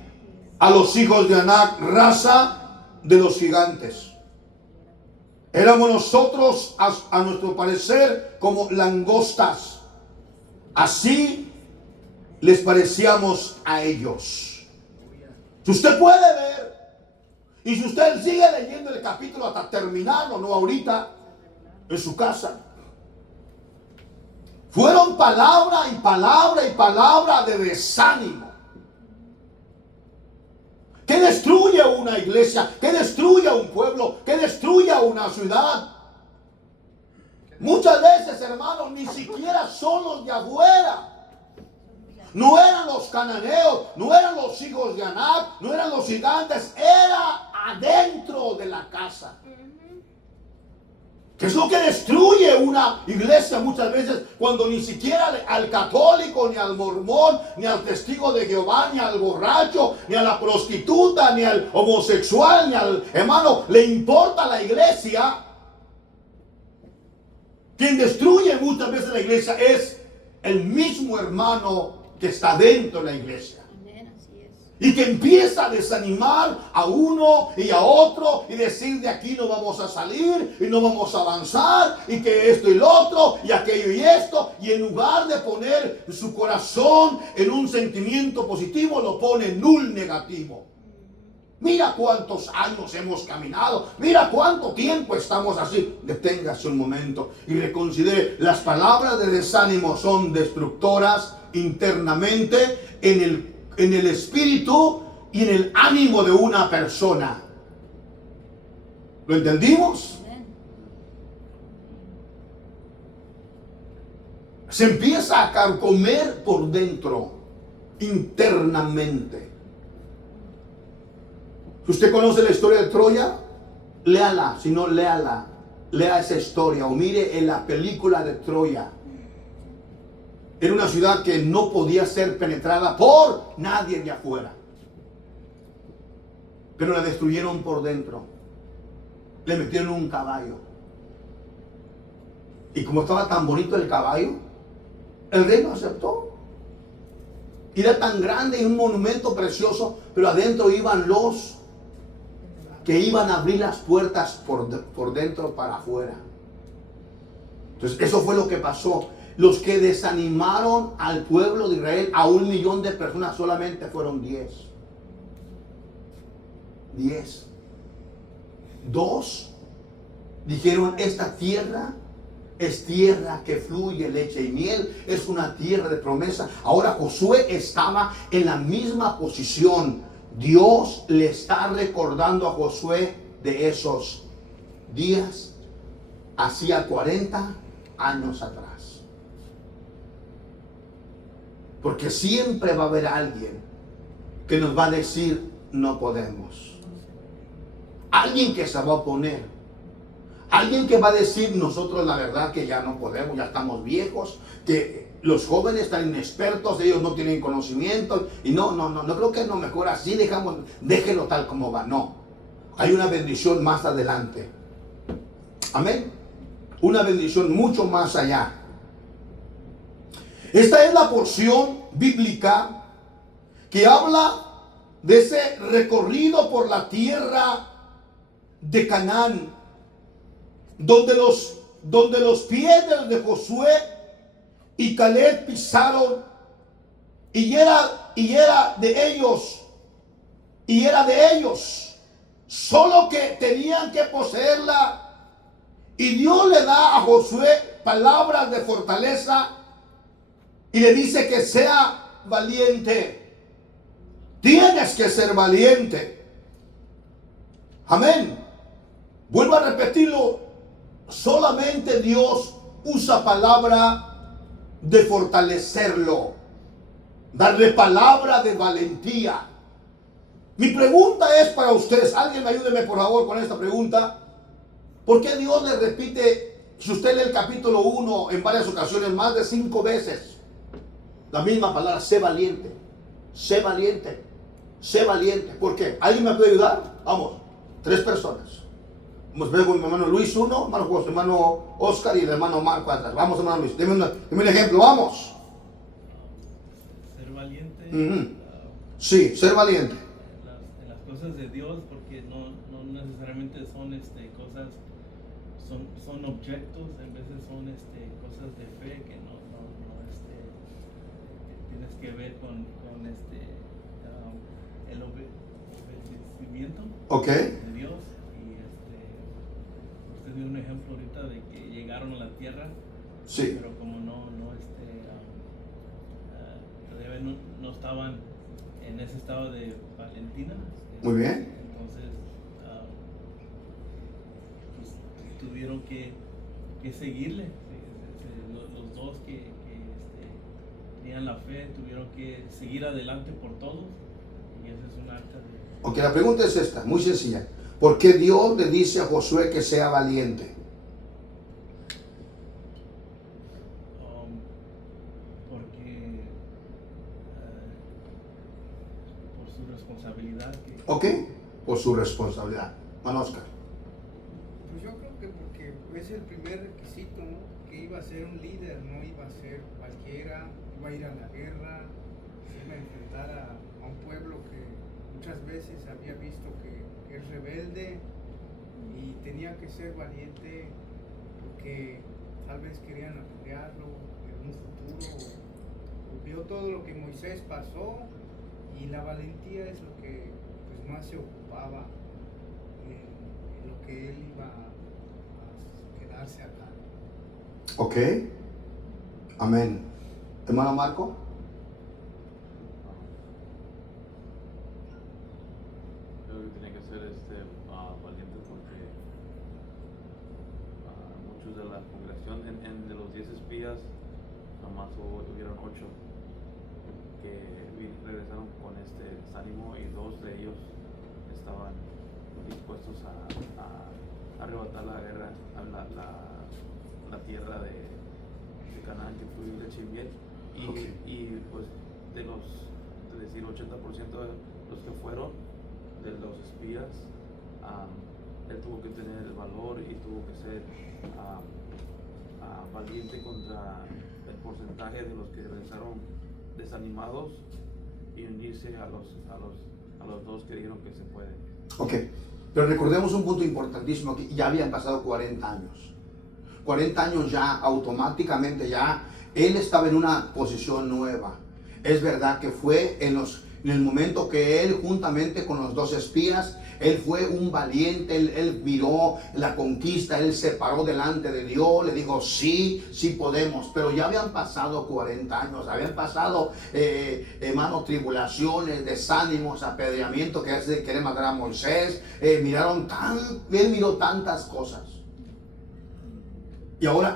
a los hijos de Anac, raza de los gigantes. Éramos nosotros, a nuestro parecer, como langostas. Así les parecíamos a ellos. Si usted puede ver, y si usted sigue leyendo el capítulo hasta terminarlo, no ahorita, en su casa, fueron palabra y palabra y palabra de desánimo. Que destruye una iglesia, que destruye un pueblo, que destruye una ciudad. Muchas veces, hermanos, ni siquiera son los de afuera. No eran los cananeos, no eran los hijos de Anac, no eran los gigantes, era adentro de la casa. ¿Qué es lo que destruye una iglesia muchas veces? Cuando ni siquiera al católico, ni al mormón, ni al testigo de Jehová, ni al borracho, ni a la prostituta, ni al homosexual, ni al hermano le importa la iglesia. Quien destruye muchas veces la iglesia es el mismo hermano que está dentro de la iglesia. Y que empieza a desanimar a uno y a otro y decir de aquí no vamos a salir y no vamos a avanzar y que esto y lo otro y aquello y esto, y en lugar de poner su corazón en un sentimiento positivo lo pone en un negativo. Mira cuántos años hemos caminado, mira cuánto tiempo estamos así. Deténgase un momento y reconsidere. Las palabras de desánimo son destructoras internamente en el espíritu y en el ánimo de una persona. ¿Lo entendimos? Se empieza a carcomer por dentro, internamente. Si usted conoce la historia de Troya, léala. Si no, léala. Lea esa historia o mire en la película de Troya. Era una ciudad que no podía ser penetrada por nadie de afuera. Pero la destruyeron por dentro. Le metieron un caballo. Y como estaba tan bonito el caballo, el rey lo aceptó. Y era tan grande y un monumento precioso, pero adentro iban los que iban a abrir las puertas por dentro para afuera. Entonces eso fue lo que pasó. Los que desanimaron al pueblo de Israel, a 1 millón de personas, solamente fueron 10. 10. 2 dijeron: esta tierra es tierra que fluye leche y miel, es una tierra de promesa. Ahora Josué estaba en la misma posición. Dios le está recordando a Josué de esos días hacía 40 años atrás. Porque siempre va a haber alguien que nos va a decir no podemos. Alguien que se va a oponer. Alguien que va a decir nosotros la verdad que ya no podemos, ya estamos viejos, que los jóvenes están inexpertos, ellos no tienen conocimiento. Y no creo que no, mejor así déjenlo tal como va. No, hay una bendición más adelante. Amén. Una bendición mucho más allá. Esta es la porción bíblica que habla de ese recorrido por la tierra de Canaán, donde los pies de Josué y Caleb pisaron, y era de ellos, solo que tenían que poseerla. Y Dios le da a Josué palabras de fortaleza y le dice que sea valiente. Tienes que ser valiente. Amén. Vuelvo a repetirlo. Solamente Dios usa palabra de fortalecerlo, darle palabra de valentía. Mi pregunta es para ustedes. Alguien me ayúdeme por favor con esta pregunta. ¿Por qué Dios le repite, si usted lee el capítulo 1 en varias ocasiones, más de 5 veces, la misma palabra: sé valiente, sé valiente, sé valiente? ¿Por qué? ¿Alguien me puede ayudar? Vamos, 3 personas. Vamos a ver con mi hermano Luis 1, hermano José, hermano Oscar y el hermano Marco atrás. Vamos, hermano Luis, dime un ejemplo, vamos. Ser valiente. Sí, ser valiente. En las cosas de Dios, porque no necesariamente son cosas, son objetos, en veces son cosas de fe que no tienes que ver con el obedecimiento de Dios. Usted dio un ejemplo ahorita de que llegaron a la tierra, sí, pero como no estaban en ese estado de valentina. Muy bien. Entonces pues, tuvieron que seguirle. Los dos que tenían la fe tuvieron que seguir adelante por todos, y esa es una acta de... Ok, la pregunta es esta, muy sencilla. ¿Por qué Dios le dice a Josué que sea valiente? su responsabilidad. Ok, por su responsabilidad. Juan Oscar. Pues yo creo que porque es el primer requisito, ¿no? Que iba a ser un líder, no iba a ser cualquiera, iba a ir a la guerra, se iba a enfrentar a un pueblo que muchas veces había visto que es rebelde y tenía que ser valiente porque tal vez querían apedrearlo en un futuro. Vio todo lo que Moisés pasó y la valentía es lo que pues, más se ocupaba en lo que él iba a quedarse acá. Ok. Amén. Hermano Marco. Creo que tiene que ser valiente porque muchos de la congregación de los 10 espías nomás hubieron 8 que regresaron con desánimo y 2 de ellos estaban dispuestos a arrebatar la guerra a la tierra de Canaán, que fluye leche y miel. Y pues de los, de decir 80% de los que fueron, de los espías, él tuvo que tener el valor y tuvo que ser valiente contra el porcentaje de los que regresaron desanimados y unirse a los 2 que dijeron que se puede. Ok, pero recordemos un punto importantísimo, que ya habían pasado 40 años. 40 años ya, automáticamente ya, él estaba en una posición nueva. Es verdad que fue en el momento que él, juntamente con los 2 espías, él fue un valiente, él miró la conquista, él se paró delante de Dios, le dijo, sí, sí podemos. Pero ya habían pasado 40 años, habían pasado, hermano, tribulaciones, desánimos, apedreamiento, que hace querer matar a Moisés. Él miró tantas cosas. Y ahora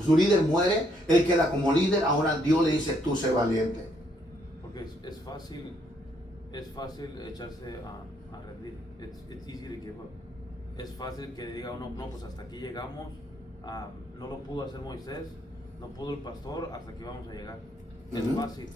su líder muere, él queda como líder, ahora Dios le dice, tú sé valiente. Porque es fácil echarse a rendir. It's easy to give up. Es fácil que diga uno, no, pues hasta aquí llegamos, no lo pudo hacer Moisés, no pudo el pastor, hasta aquí vamos a llegar. Es fácil,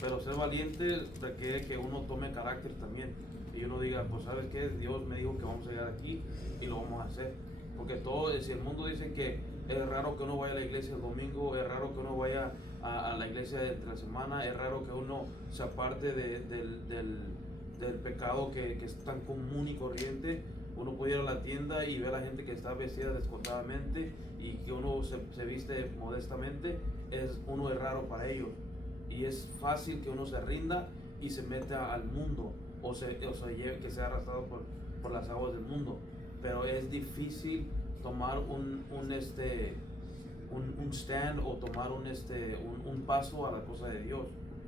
pero ser valiente requiere que uno tome carácter también y uno diga, pues sabes qué, Dios me dijo que vamos a llegar aquí y lo vamos a hacer. Porque si el mundo dice que es raro que uno vaya a la iglesia el domingo, es raro que uno vaya a la iglesia entre la semana, es raro que uno se aparte del pecado que es tan común y corriente. Uno puede ir a la tienda y ver a la gente que está vestida descotadamente y que uno se viste modestamente, uno es raro para ellos. Y es fácil que uno se rinda y se meta al mundo o que sea arrastrado por las aguas del mundo. Pero es difícil tomar un stand o tomar un paso a la cosa de Dios,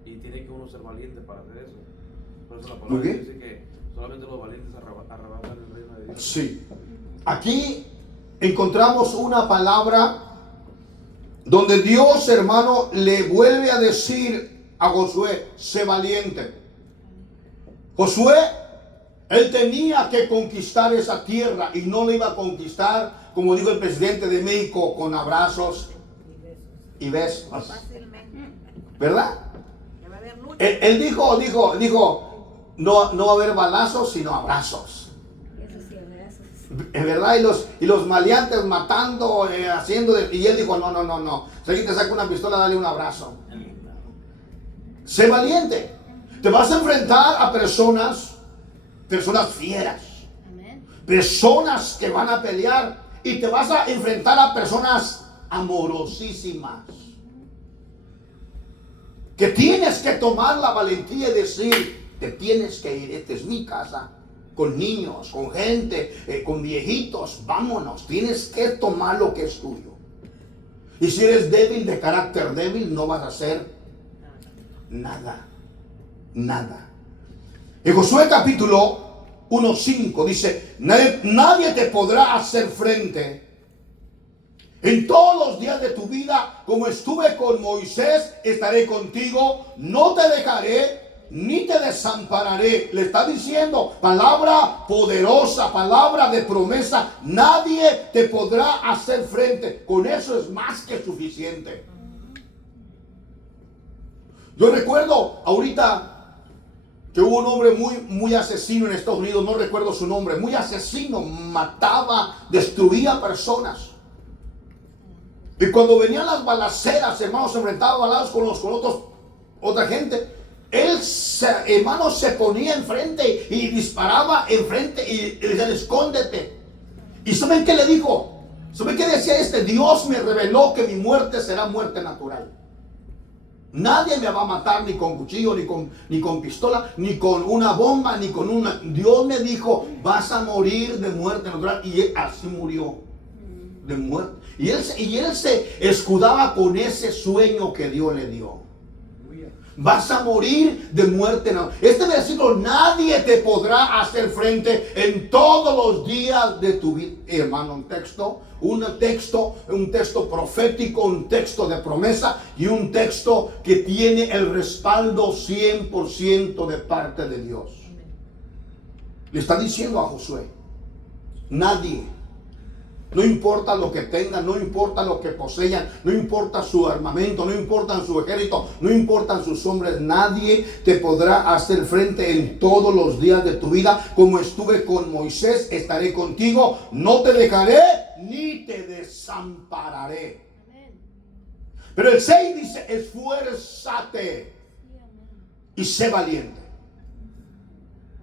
y tiene que uno ser valiente para hacer eso. Por eso la palabra dice que solamente los valientes arrebatan el reino de Dios. Sí. Aquí encontramos una palabra donde Dios, hermano, le vuelve a decir a Josué, sé valiente. Josué, él tenía que conquistar esa tierra y no la iba a conquistar, como dijo el presidente de México, con abrazos y besos. ¿Verdad? Él dijo, no va a haber balazos, sino abrazos. Es verdad, y los maleantes matando, y él dijo, no. Si alguien te saca una pistola, dale un abrazo. Sé valiente. Te vas a enfrentar a personas fieras, personas que van a pelear, y te vas a enfrentar a personas amorosísimas, que tienes que tomar la valentía y decir, te tienes que ir, esta es mi casa, con niños, con gente, con viejitos, vámonos, tienes que tomar lo que es tuyo. Y si eres débil, de carácter débil, no vas a hacer nada. En Josué capítulo 1:5 dice, nadie te podrá hacer frente en todos los días de tu vida. Como estuve con Moisés, estaré contigo, no te dejaré ni te desampararé. Le está diciendo, palabra poderosa, palabra de promesa. Nadie te podrá hacer frente. Con eso es más que suficiente. Yo recuerdo ahorita, que hubo un hombre muy asesino en Estados Unidos, no recuerdo su nombre, muy asesino, mataba, destruía personas. Y cuando venían las balaceras, hermanos, se enfrentaba balazos con otra gente, él, hermano, se ponía enfrente y disparaba enfrente y le decía, escóndete. ¿Y saben qué le dijo? ¿Saben qué decía este? Dios me reveló que mi muerte será muerte natural. Nadie me va a matar ni con cuchillo, ni con pistola, ni con una bomba, ni con una... Dios me dijo, vas a morir de muerte natural. Y él así murió, de muerte. Y él se escudaba con ese sueño que Dios le dio. Vas a morir de muerte natural. Este versículo, nadie te podrá hacer frente en todos los días de tu vida. Hermano, un texto profético, un texto de promesa y un texto que tiene el respaldo 100% de parte de Dios. Le está diciendo a Josué, nadie, no importa lo que tengan, no importa lo que poseyan, no importa su armamento, no importa su ejército, no importan sus hombres, nadie te podrá hacer frente en todos los días de tu vida. Como estuve con Moisés, estaré contigo, no te dejaré ni te desampararé. Pero el 6 dice, esfuérzate y sé valiente.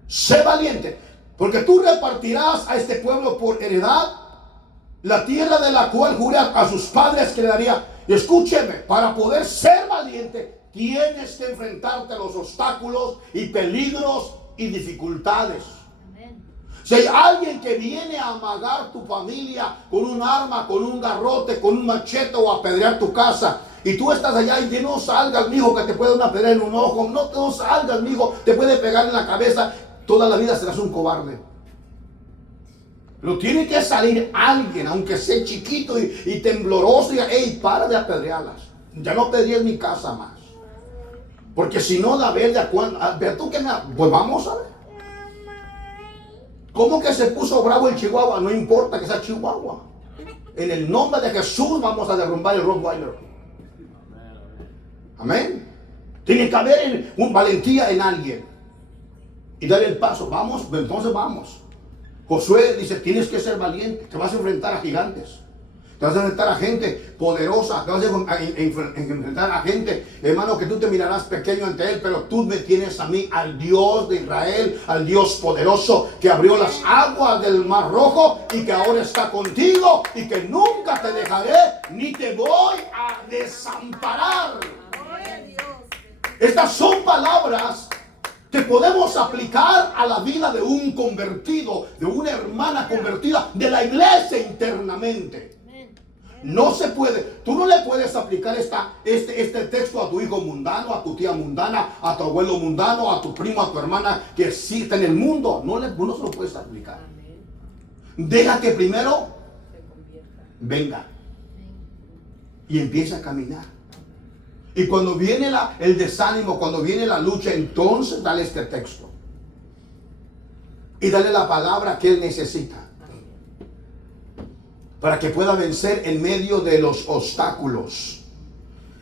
Sé valiente, porque tú repartirás a este pueblo por heredad la tierra de la cual juré a sus padres que le daría. Y escúcheme, para poder ser valiente tienes que enfrentarte a los obstáculos y peligros y dificultades. Si hay alguien que viene a amagar tu familia con un arma, con un garrote, con un machete o a apedrear tu casa, y tú estás allá y no salgas, mijo, que te puede una pedra en un ojo, no salgas, mijo, te puede pegar en la cabeza, toda la vida serás un cobarde. Pero tiene que salir alguien, aunque sea chiquito y tembloroso, y diga, hey, para de apedrearlas. Ya no apedrees mi casa más. Porque si no, a ver, tú que me... Pues vamos a ver. ¿Cómo que se puso bravo el Chihuahua? No importa que sea Chihuahua. En el nombre de Jesús vamos a derrumbar el Rottweiler. Amén. Tiene que haber un valentía en alguien. Y dar el paso. Vamos, entonces vamos. Josué dice, tienes que ser valiente, te vas a enfrentar a gigantes, te vas a enfrentar a gente poderosa, te vas a enfrentar a gente, hermano, que tú te mirarás pequeño ante él, pero tú me tienes a mí, al Dios de Israel, al Dios poderoso, que abrió las aguas del Mar Rojo y que ahora está contigo y que nunca te dejaré ni te voy a desamparar. Estas son palabras que podemos aplicar a la vida de un convertido, de una hermana convertida, de la iglesia internamente. No se puede, tú no le puedes aplicar este texto a tu hijo mundano, a tu tía mundana, a tu abuelo mundano, a tu primo, a tu hermana que existe en el mundo. No se lo puedes aplicar. Deja que primero venga y empiece a caminar. Y cuando viene el desánimo, cuando viene la lucha, entonces dale este texto. Y dale la palabra que él necesita. Para que pueda vencer en medio de los obstáculos.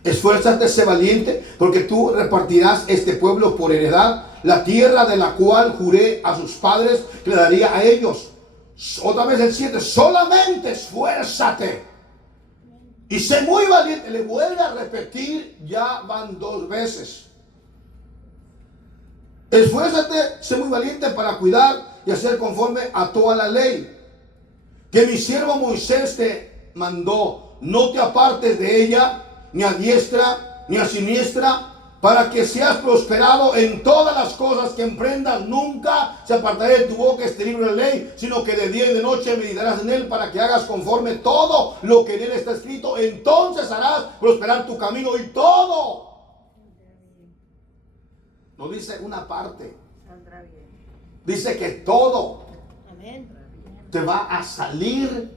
Esfuérzate, sé valiente, porque tú repartirás este pueblo por heredad, la tierra de la cual juré a sus padres que le daría a ellos. Otra vez el 7, solamente esfuérzate. Y sé muy valiente. Le vuelve a repetir, ya van 2 veces. Esfuérzate, sé muy valiente para cuidar y hacer conforme a toda la ley que mi siervo Moisés te mandó. No te apartes de ella, ni a diestra, ni a siniestra, para que seas prosperado en todas las cosas que emprendas. Nunca se apartará de tu boca este libro de ley, sino que de día y de noche meditarás en él, para que hagas conforme todo lo que en él está escrito. Entonces harás prosperar tu camino y todo. No dice una parte, dice que todo te va a salir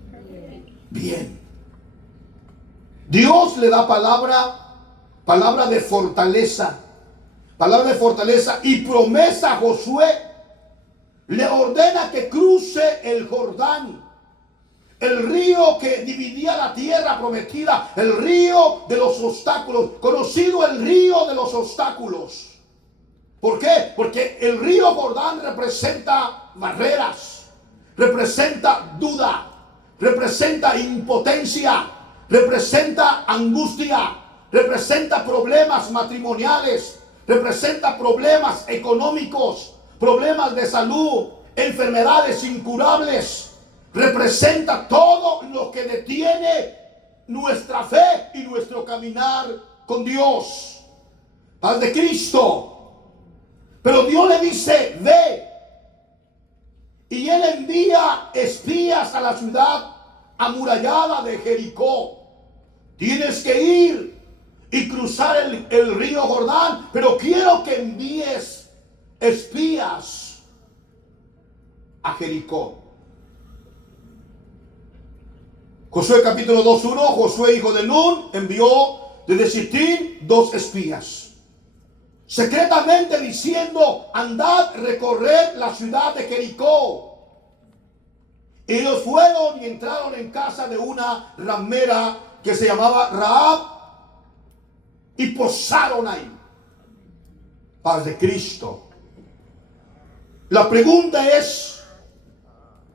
bien. Dios le da palabra de fortaleza y promesa a Josué. Le ordena que cruce el Jordán, el río que dividía la tierra prometida, el río de los obstáculos, conocido el río de los obstáculos. ¿Por qué? Porque el río Jordán representa barreras, representa duda, representa impotencia, representa angustia, representa problemas matrimoniales, representa problemas económicos, problemas de salud, enfermedades incurables. Representa todo lo que detiene nuestra fe y nuestro caminar con Dios. Paz de Cristo. Pero Dios le dice, ve. Y Él envía espías a la ciudad amurallada de Jericó. Tienes que ir y cruzar el río Jordán, pero quiero que envíes espías a Jericó. Josué capítulo 2:1, Josué hijo de Nun envió desde Sittim 2 espías. Secretamente diciendo, andad, recorred la ciudad de Jericó. Ellos fueron y entraron en casa de una ramera que se llamaba Rahab y posaron ahí. Paz de Cristo. La pregunta es,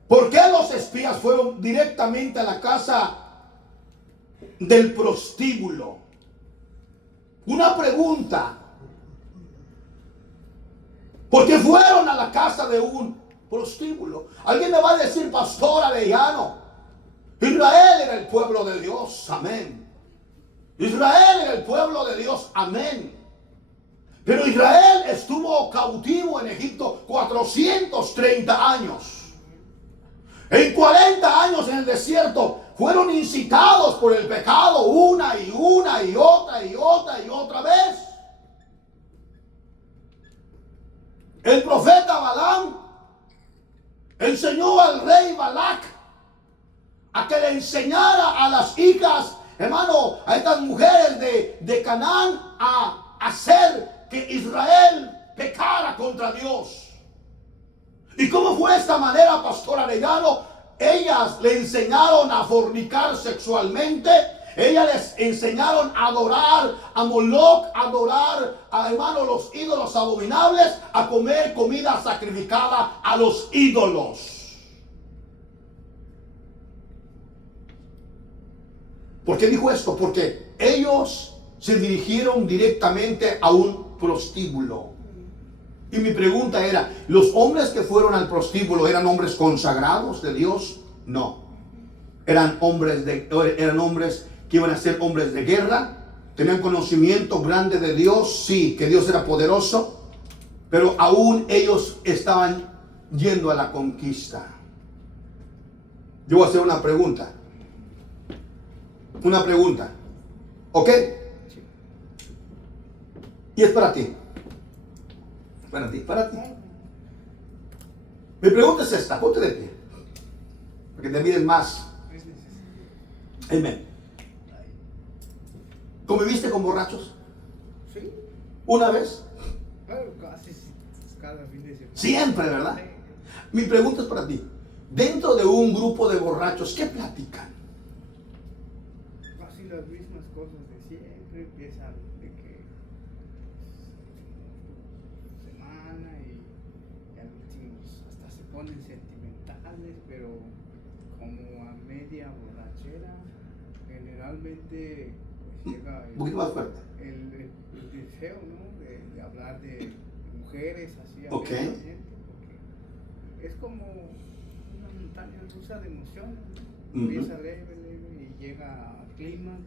¿por qué los espías fueron directamente a la casa del prostíbulo? Una pregunta. ¿Por qué fueron a la casa de un prostíbulo? Alguien me va a decir, pastor Arellano, Israel era el pueblo de Dios, amén. Israel era el pueblo de Dios, amén. Pero Israel estuvo cautivo en Egipto 430 años. En 40 años en el desierto fueron incitados por el pecado una y otra vez. El profeta Balaam enseñó al rey Balac a que le enseñara a las hijas, hermano, a estas mujeres de Canaán a hacer que Israel pecara contra Dios. ¿Y cómo fue esta manera, pastor Arellano? Ellas le enseñaron a fornicar sexualmente. Ellas les enseñaron a adorar a Moloch, a adorar a, hermano, los ídolos abominables, a comer comida sacrificada a los ídolos. ¿Por qué dijo esto? Porque ellos se dirigieron directamente a un prostíbulo. Y mi pregunta era, ¿los hombres que fueron al prostíbulo eran hombres consagrados de Dios? No. Eran hombres que iban a ser hombres de guerra. Tenían conocimiento grande de Dios, sí, que Dios era poderoso, pero aún ellos estaban yendo a la conquista. Yo voy a hacer una pregunta. Una pregunta. ¿Ok? Y es para ti. Para ti. Mi pregunta es esta, ponte de pie, para que te mires más. Amén. ¿Conviviste con borrachos? Sí. ¿Una vez? Claro, casi cada fin de semana. Siempre, ¿verdad? Mi pregunta es para ti. Dentro de un grupo de borrachos, ¿qué platican? Casi las mismas cosas de siempre. Empiezan de que semana y al último hasta se ponen sentimentales, pero como a media borrachera. Generalmente pues, llega Un poquito más fuerte. el deseo, ¿no? De hablar de mujeres así. Ok. Abiertamente, porque es como una montaña rusa de emociones. Empieza leve y llega al clímax,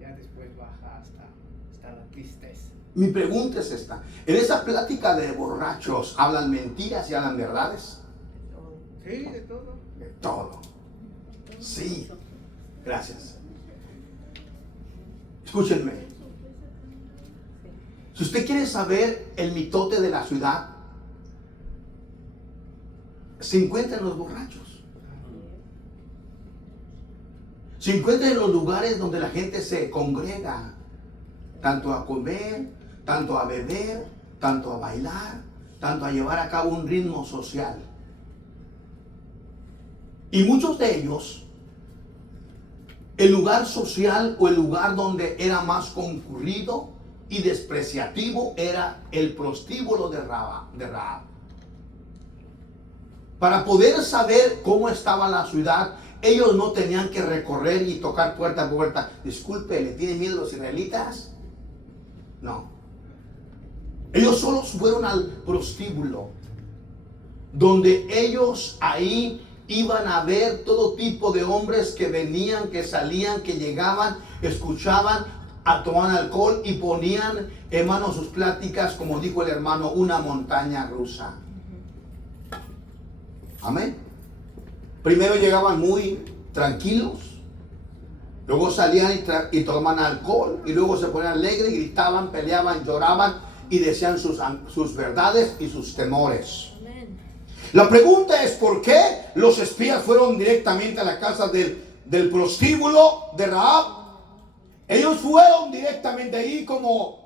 ya después baja hasta la tristeza. Mi pregunta es esta. En esa plática de borrachos, ¿hablan mentiras y hablan verdades? Sí, de todo. De todo. Sí. Gracias. Escúchenme. Si usted quiere saber el mitote de la ciudad, se encuentra en los borrachos. Se encuentra en los lugares donde la gente se congrega, tanto a comer, tanto a beber, tanto a bailar, tanto a llevar a cabo un ritmo social. Y muchos de ellos, el lugar social o el lugar donde era más concurrido y despreciativo era el prostíbulo de Rahab. Para poder saber cómo estaba la ciudad, ellos no tenían que recorrer y tocar puerta por puerta. Disculpe, ¿le tienen miedo los israelitas? No. Ellos solo fueron al prostíbulo, donde ellos ahí iban a ver todo tipo de hombres que venían, que salían, que llegaban, escuchaban, tomaban alcohol y ponían, hermano, sus pláticas, como dijo el hermano, una montaña rusa. Amén. Primero llegaban muy tranquilos, luego salían y tomaban alcohol, y luego se ponían alegres, gritaban, peleaban, lloraban y decían sus verdades y sus temores. La pregunta es: ¿por qué los espías fueron directamente a la casa del prostíbulo de Rahab? Ellos fueron directamente ahí. ¿Cómo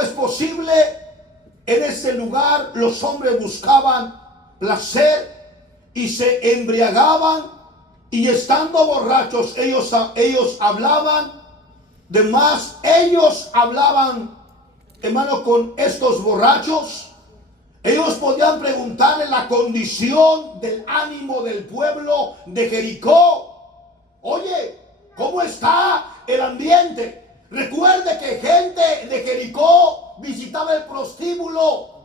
es posible? En ese lugar los hombres buscaban placer y se embriagaban, y estando borrachos ellos hablaban de más. Ellos hablaban, hermano, con estos borrachos. Ellos podían preguntarle la condición del ánimo del pueblo de Jericó. Oye, ¿cómo está el ambiente? Recuerde que gente de Jericó visitaba el prostíbulo.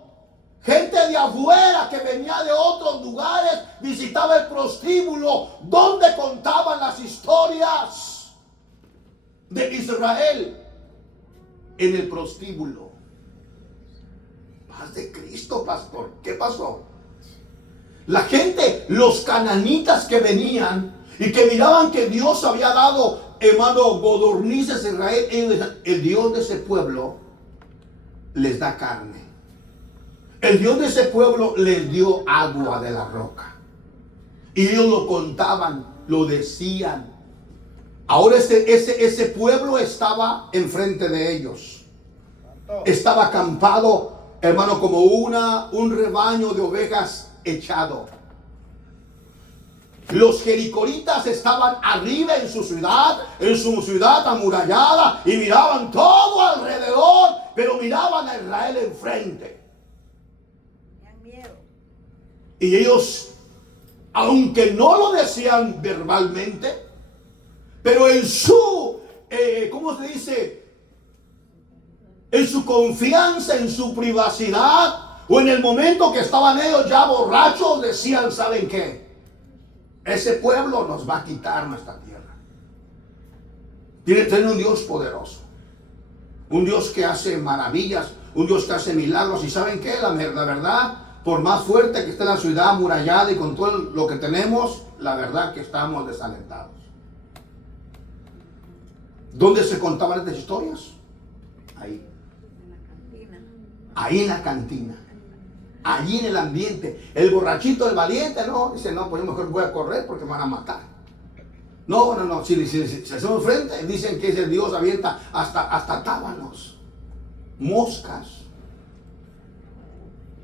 Gente de afuera que venía de otros lugares visitaba el prostíbulo, donde contaban las historias de Israel. En el prostíbulo. Paz de Cristo, pastor. ¿Qué pasó? La gente, los cananitas que venían y que miraban que Dios había dado, hermano, codornices a Israel, el Dios de ese pueblo les da carne. El Dios de ese pueblo les dio agua de la roca. Y ellos lo contaban, lo decían. Ahora ese pueblo estaba enfrente de ellos. Estaba acampado, hermano, como un rebaño de ovejas echado. Los jericoritas estaban arriba en su ciudad amurallada, y miraban todo alrededor, pero miraban a Israel enfrente. Y ellos, aunque no lo decían verbalmente, pero en su, ¿cómo se dice? En su confianza, en su privacidad, o en el momento que estaban ellos ya borrachos, decían: ¿saben qué? Ese pueblo nos va a quitar nuestra tierra. Tiene un Dios poderoso, un Dios que hace maravillas, un Dios que hace milagros. ¿Y saben qué? La verdad, por más fuerte que esté la ciudad amurallada y con todo lo que tenemos, la verdad que estamos desalentados. ¿Dónde se contaban estas historias? Ahí. Ahí en la cantina. Allí en el ambiente. El borrachito, el valiente, no, dice: no, pues yo mejor voy a correr porque me van a matar. No. Si hacemos frente, dicen que ese Dios avienta hasta tábanos, moscas,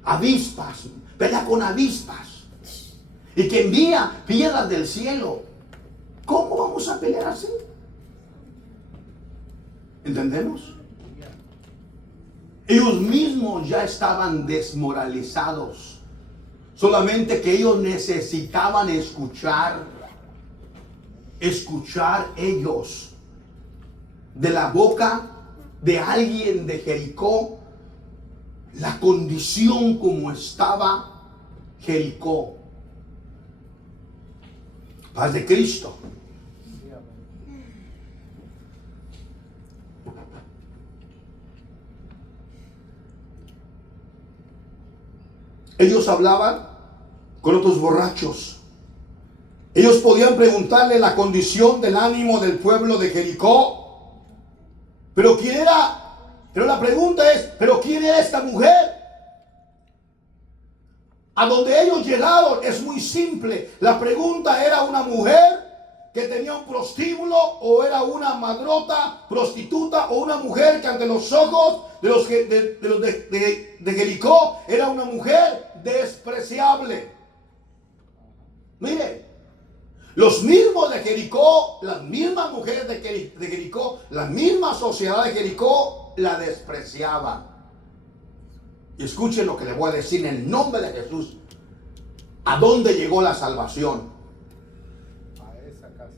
avispas, pelea con avispas, y que envía piedras del cielo. ¿Cómo vamos a pelear así? ¿Entendemos? Ellos mismos ya estaban desmoralizados. Solamente que ellos necesitaban escuchar ellos de la boca de alguien de Jericó la condición como estaba Jericó. Paz de Cristo. Ellos hablaban con otros borrachos. Ellos podían preguntarle la condición del ánimo del pueblo de Jericó. Pero ¿quién era? Pero la pregunta es: ¿pero quién era esta mujer? A donde ellos llegaron es muy simple. La pregunta era: ¿una mujer que tenía un prostíbulo, o era una madrota, prostituta, o una mujer que ante los ojos de los de Jericó era una mujer despreciable? Mire, los mismos de Jericó, las mismas mujeres de Jericó, la misma sociedad de Jericó, la despreciaba. Y escuchen lo que le voy a decir en el nombre de Jesús. ¿A dónde llegó la salvación? A esa casa.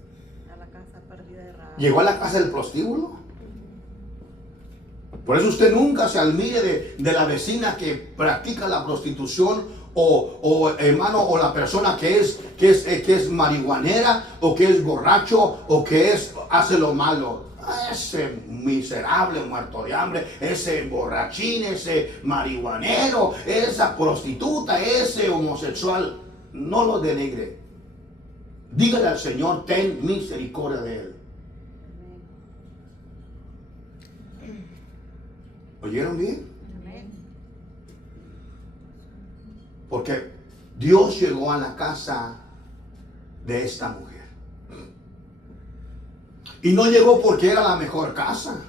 A la casa perdida de Rahab. Llegó a la casa del prostíbulo. Por eso usted nunca se admire de la vecina que practica la prostitución o hermano, o la persona que es marihuanera, o que es borracho, o que hace lo malo. Ese miserable muerto de hambre, ese borrachín, ese marihuanero, esa prostituta, ese homosexual, no lo denigre. Dígale al Señor, ten misericordia de él. ¿Oyeron bien? Amén. Porque Dios llegó a la casa de esta mujer. Y no llegó porque era la mejor casa.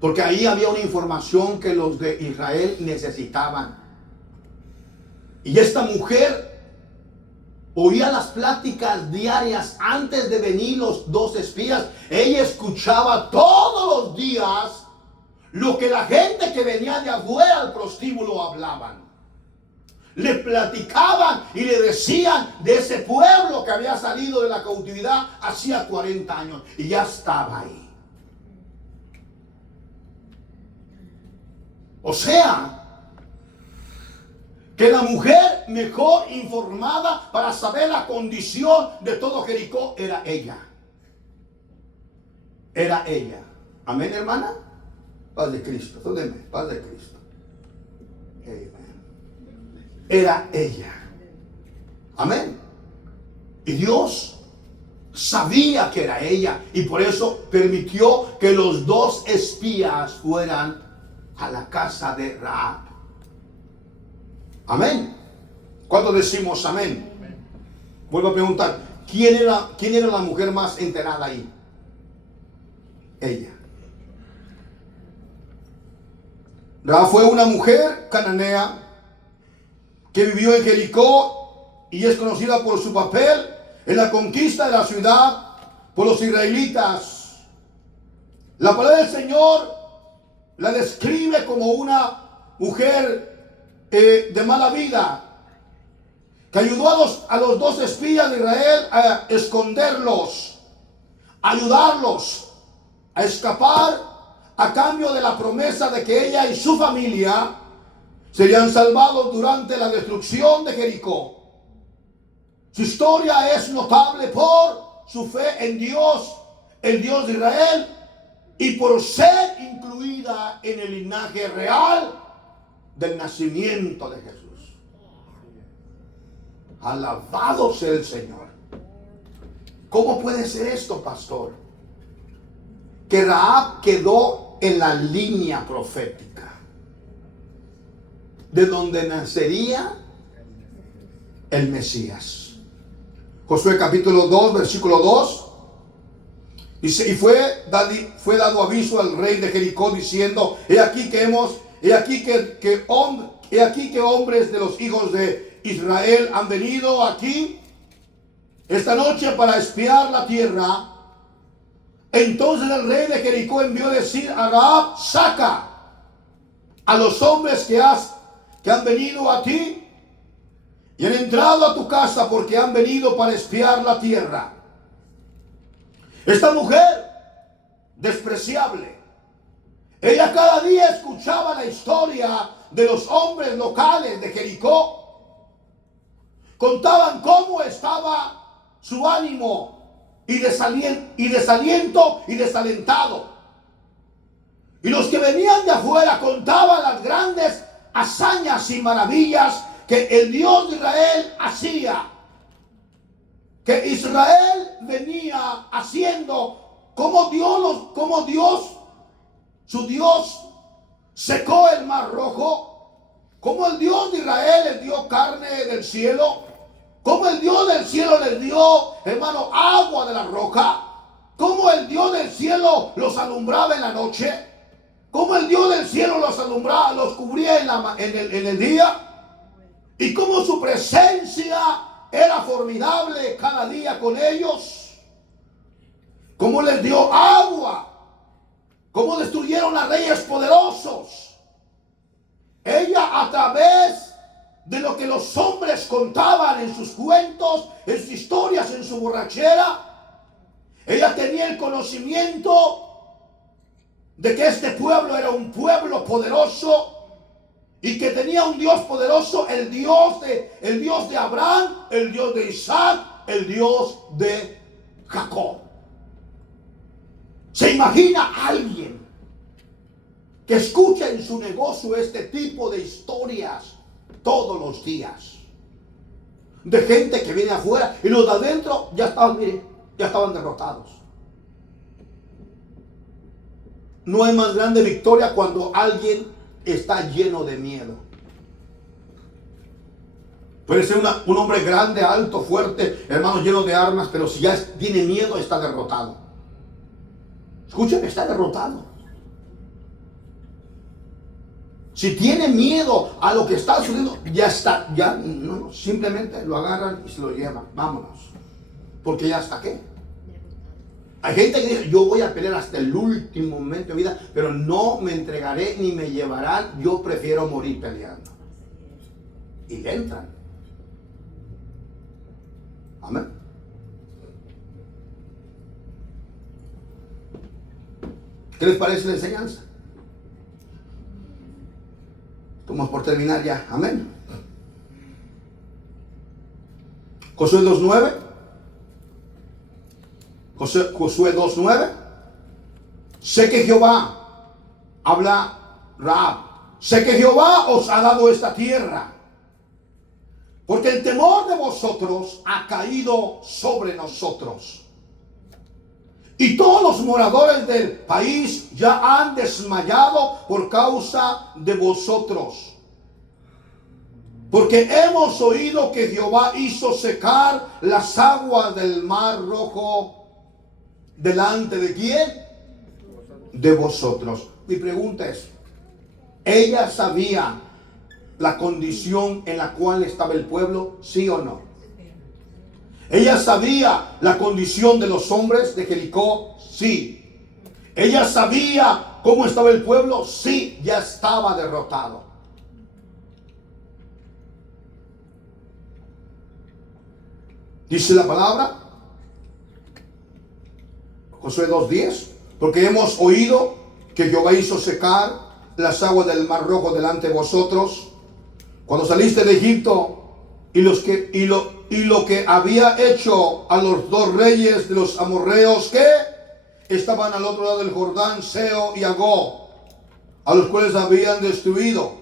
Porque ahí había una información que los de Israel necesitaban. Y esta mujer oía las pláticas diarias antes de venir los dos espías. Ella escuchaba todos los días lo que la gente que venía de afuera al prostíbulo hablaban. Le platicaban y le decían de ese pueblo que había salido de la cautividad hacía 40 años y ya estaba ahí. O sea, que la mujer mejor informada para saber la condición de todo Jericó era ella. Era ella. Amén, hermana. Paz de Cristo. Tú dime, paz de Cristo. Amén. Era ella. Amén. Y Dios sabía que era ella, y por eso permitió que los dos espías fueran a la casa de Rahab. Amén. ¿Cuándo decimos amén? Vuelvo a preguntar, ¿quién era la mujer más enterada ahí? Ella. Rahab fue una mujer cananea que vivió en Jericó y es conocida por su papel en la conquista de la ciudad por los israelitas. La palabra del Señor la describe como una mujer de mala vida, que ayudó a los dos espías de Israel a esconderlos, ayudarlos a escapar a cambio de la promesa de que ella y su familia serían salvados durante la destrucción de Jericó. Su historia es notable por su fe en Dios, el Dios de Israel, y por ser incluida en el linaje real del nacimiento de Jesús. Alabado sea el Señor. ¿Cómo puede ser esto, pastor? Que Rahab quedó en la línea profética, de donde nacería el Mesías. Josué capítulo 2, versículo 2. Dice, y fue dado aviso al rey de Jericó diciendo, he aquí que hombres de los hijos de Israel han venido aquí esta noche para espiar la tierra. Entonces el rey de Jericó envió a decir a Rahab, saca a los hombres que han venido a ti y han entrado a tu casa porque han venido para espiar la tierra. Esta mujer despreciable, ella cada día escuchaba la historia de los hombres locales de Jericó. Contaban cómo estaba su ánimo y desaliento y desalentado. Y los que venían de afuera contaban las grandes hazañas y maravillas que el Dios de Israel hacía, que Israel venía haciendo, como su Dios secó el mar rojo, como el Dios de Israel les dio carne del cielo, como el Dios del cielo les dio, hermano, agua de la roca, como el Dios del cielo los alumbraba en la noche, como el Dios del cielo los alumbraba, los cubría en el día, y como su presencia era formidable cada día con ellos, como les dio agua, cómo destruyeron a reyes poderosos. Ella, a través de lo que los hombres contaban en sus cuentos, en sus historias, en su borrachera, ella tenía el conocimiento de que este pueblo era un pueblo poderoso y que tenía un Dios poderoso, el Dios de Abraham, el Dios de Isaac, el Dios de Jacob. ¿Se imagina alguien que escucha en su negocio este tipo de historias todos los días? De gente que viene afuera y los de adentro ya estaban derrotados. No hay más grande victoria cuando alguien está lleno de miedo. Puede ser un hombre grande, alto, fuerte, hermano, lleno de armas, pero si ya tiene miedo, está derrotado. Escúchame, está derrotado. Si tiene miedo a lo que está sucediendo, ya está, no, simplemente lo agarran y se lo llevan. Vámonos. Porque ya está, ¿qué? Hay gente que dice, yo voy a pelear hasta el último momento de vida, pero no me entregaré ni me llevarán, yo prefiero morir peleando. Y le entran. Amén. ¿Qué les parece la enseñanza? Estamos por terminar ya. Amén. Josué 2:9. Josué 2:9. Sé que Jehová, habla Rahab, sé que Jehová os ha dado esta tierra, porque el temor de vosotros ha caído sobre nosotros. Y todos los moradores del país ya han desmayado por causa de vosotros. Porque hemos oído que Jehová hizo secar las aguas del mar rojo delante de ¿quién? De vosotros. Mi pregunta es, ¿ella sabía la condición en la cual estaba el pueblo? ¿Sí o no? ¿Ella sabía la condición de los hombres de Jericó? Sí. ¿Ella sabía cómo estaba el pueblo? Sí, ya estaba derrotado. Dice la palabra, Josué 2:10, porque hemos oído que Jehová hizo secar las aguas del mar rojo delante de vosotros cuando saliste de Egipto, y lo que había hecho a los dos reyes de los amorreos que estaban al otro lado del Jordán, Seo y Agó, a los cuales habían destruido.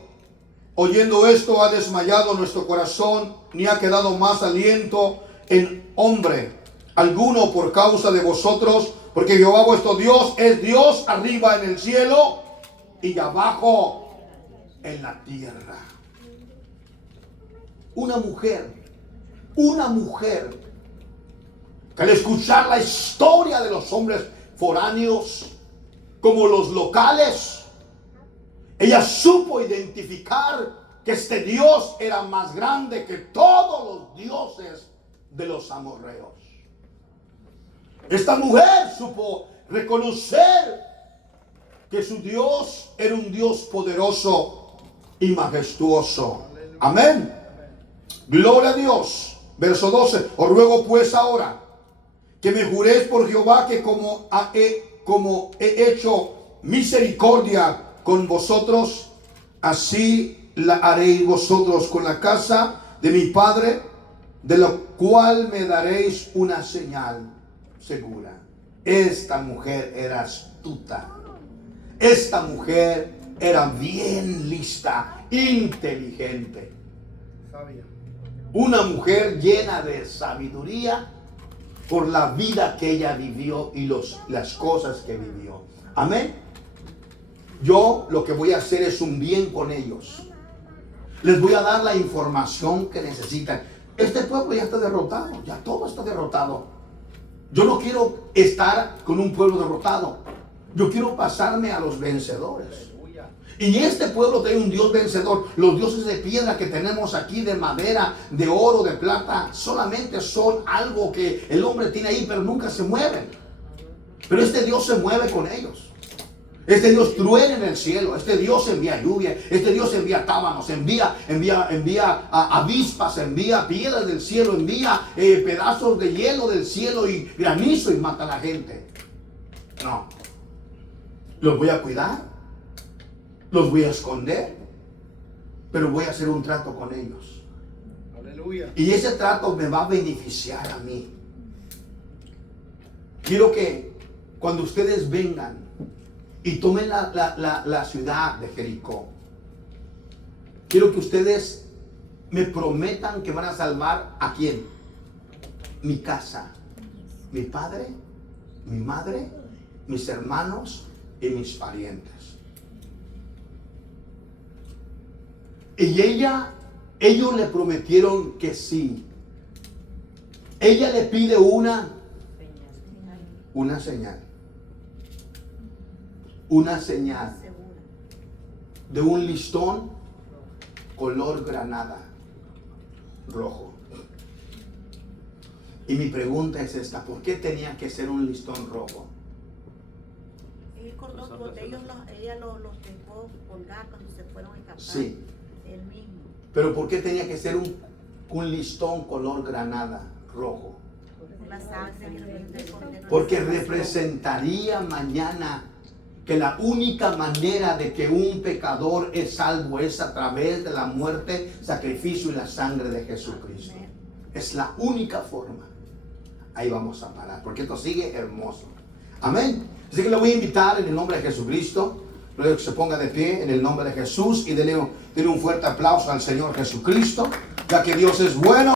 Oyendo esto, ha desmayado nuestro corazón, ni ha quedado más aliento en hombre alguno por causa de vosotros, porque Jehová vuestro Dios es Dios arriba en el cielo y abajo en la tierra. Una mujer que al escuchar la historia de los hombres foráneos como los locales, ella supo identificar que este Dios era más grande que todos los dioses de los amorreos. Esta mujer supo reconocer que su Dios era un Dios poderoso y majestuoso. Amén. Gloria a Dios. Verso 12. Os ruego pues ahora que me juréis por Jehová que como he hecho misericordia con vosotros, así la haréis vosotros con la casa de mi padre, de lo cual me daréis una señal segura. Esta mujer era astuta. Esta mujer era bien lista, inteligente. Sabia. Una mujer llena de sabiduría por la vida que ella vivió y las cosas que vivió. Amén. Yo lo que voy a hacer es un bien con ellos. Les voy a dar la información que necesitan. Este pueblo ya está derrotado, ya todo está derrotado. Yo no quiero estar con un pueblo derrotado. Yo quiero pasarme a los vencedores. Y este pueblo tiene un Dios vencedor. Los dioses de piedra que tenemos aquí, de madera, de oro, de plata, solamente son algo que el hombre tiene ahí, pero nunca se mueven. Pero este Dios se mueve con ellos. Este Dios truena en el cielo. Este Dios envía lluvia. Este Dios envía tábanos. Envía avispas. Envía piedras del cielo. Envía pedazos de hielo del cielo y granizo y mata a la gente. No. Los voy a cuidar. Los voy a esconder. Pero voy a hacer un trato con ellos. Aleluya. Y ese trato me va a beneficiar a mí. Quiero que cuando ustedes vengan y tomen la ciudad de Jericó, quiero que ustedes me prometan que van a salvar ¿a quién? Mi casa, mi padre, mi madre, mis hermanos y mis parientes. Y ellos le prometieron que sí. Ella le pide una señal. Una señal de un listón color granada rojo. Y mi pregunta es esta: ¿por qué tenía que ser un listón rojo? Ella los dejó colgar cuando se fueron a escapar. Sí. Él mismo. Pero ¿por qué tenía que ser un listón color granada rojo? La sangre del Cordero. Porque representaría mañana que la única manera de que un pecador es salvo es a través de la muerte, sacrificio y la sangre de Jesucristo. Es la única forma. Ahí vamos a parar, porque esto sigue hermoso. Amén. Así que le voy a invitar en el nombre de Jesucristo. Luego que se ponga de pie en el nombre de Jesús y denle un fuerte aplauso al Señor Jesucristo, ya que Dios es bueno.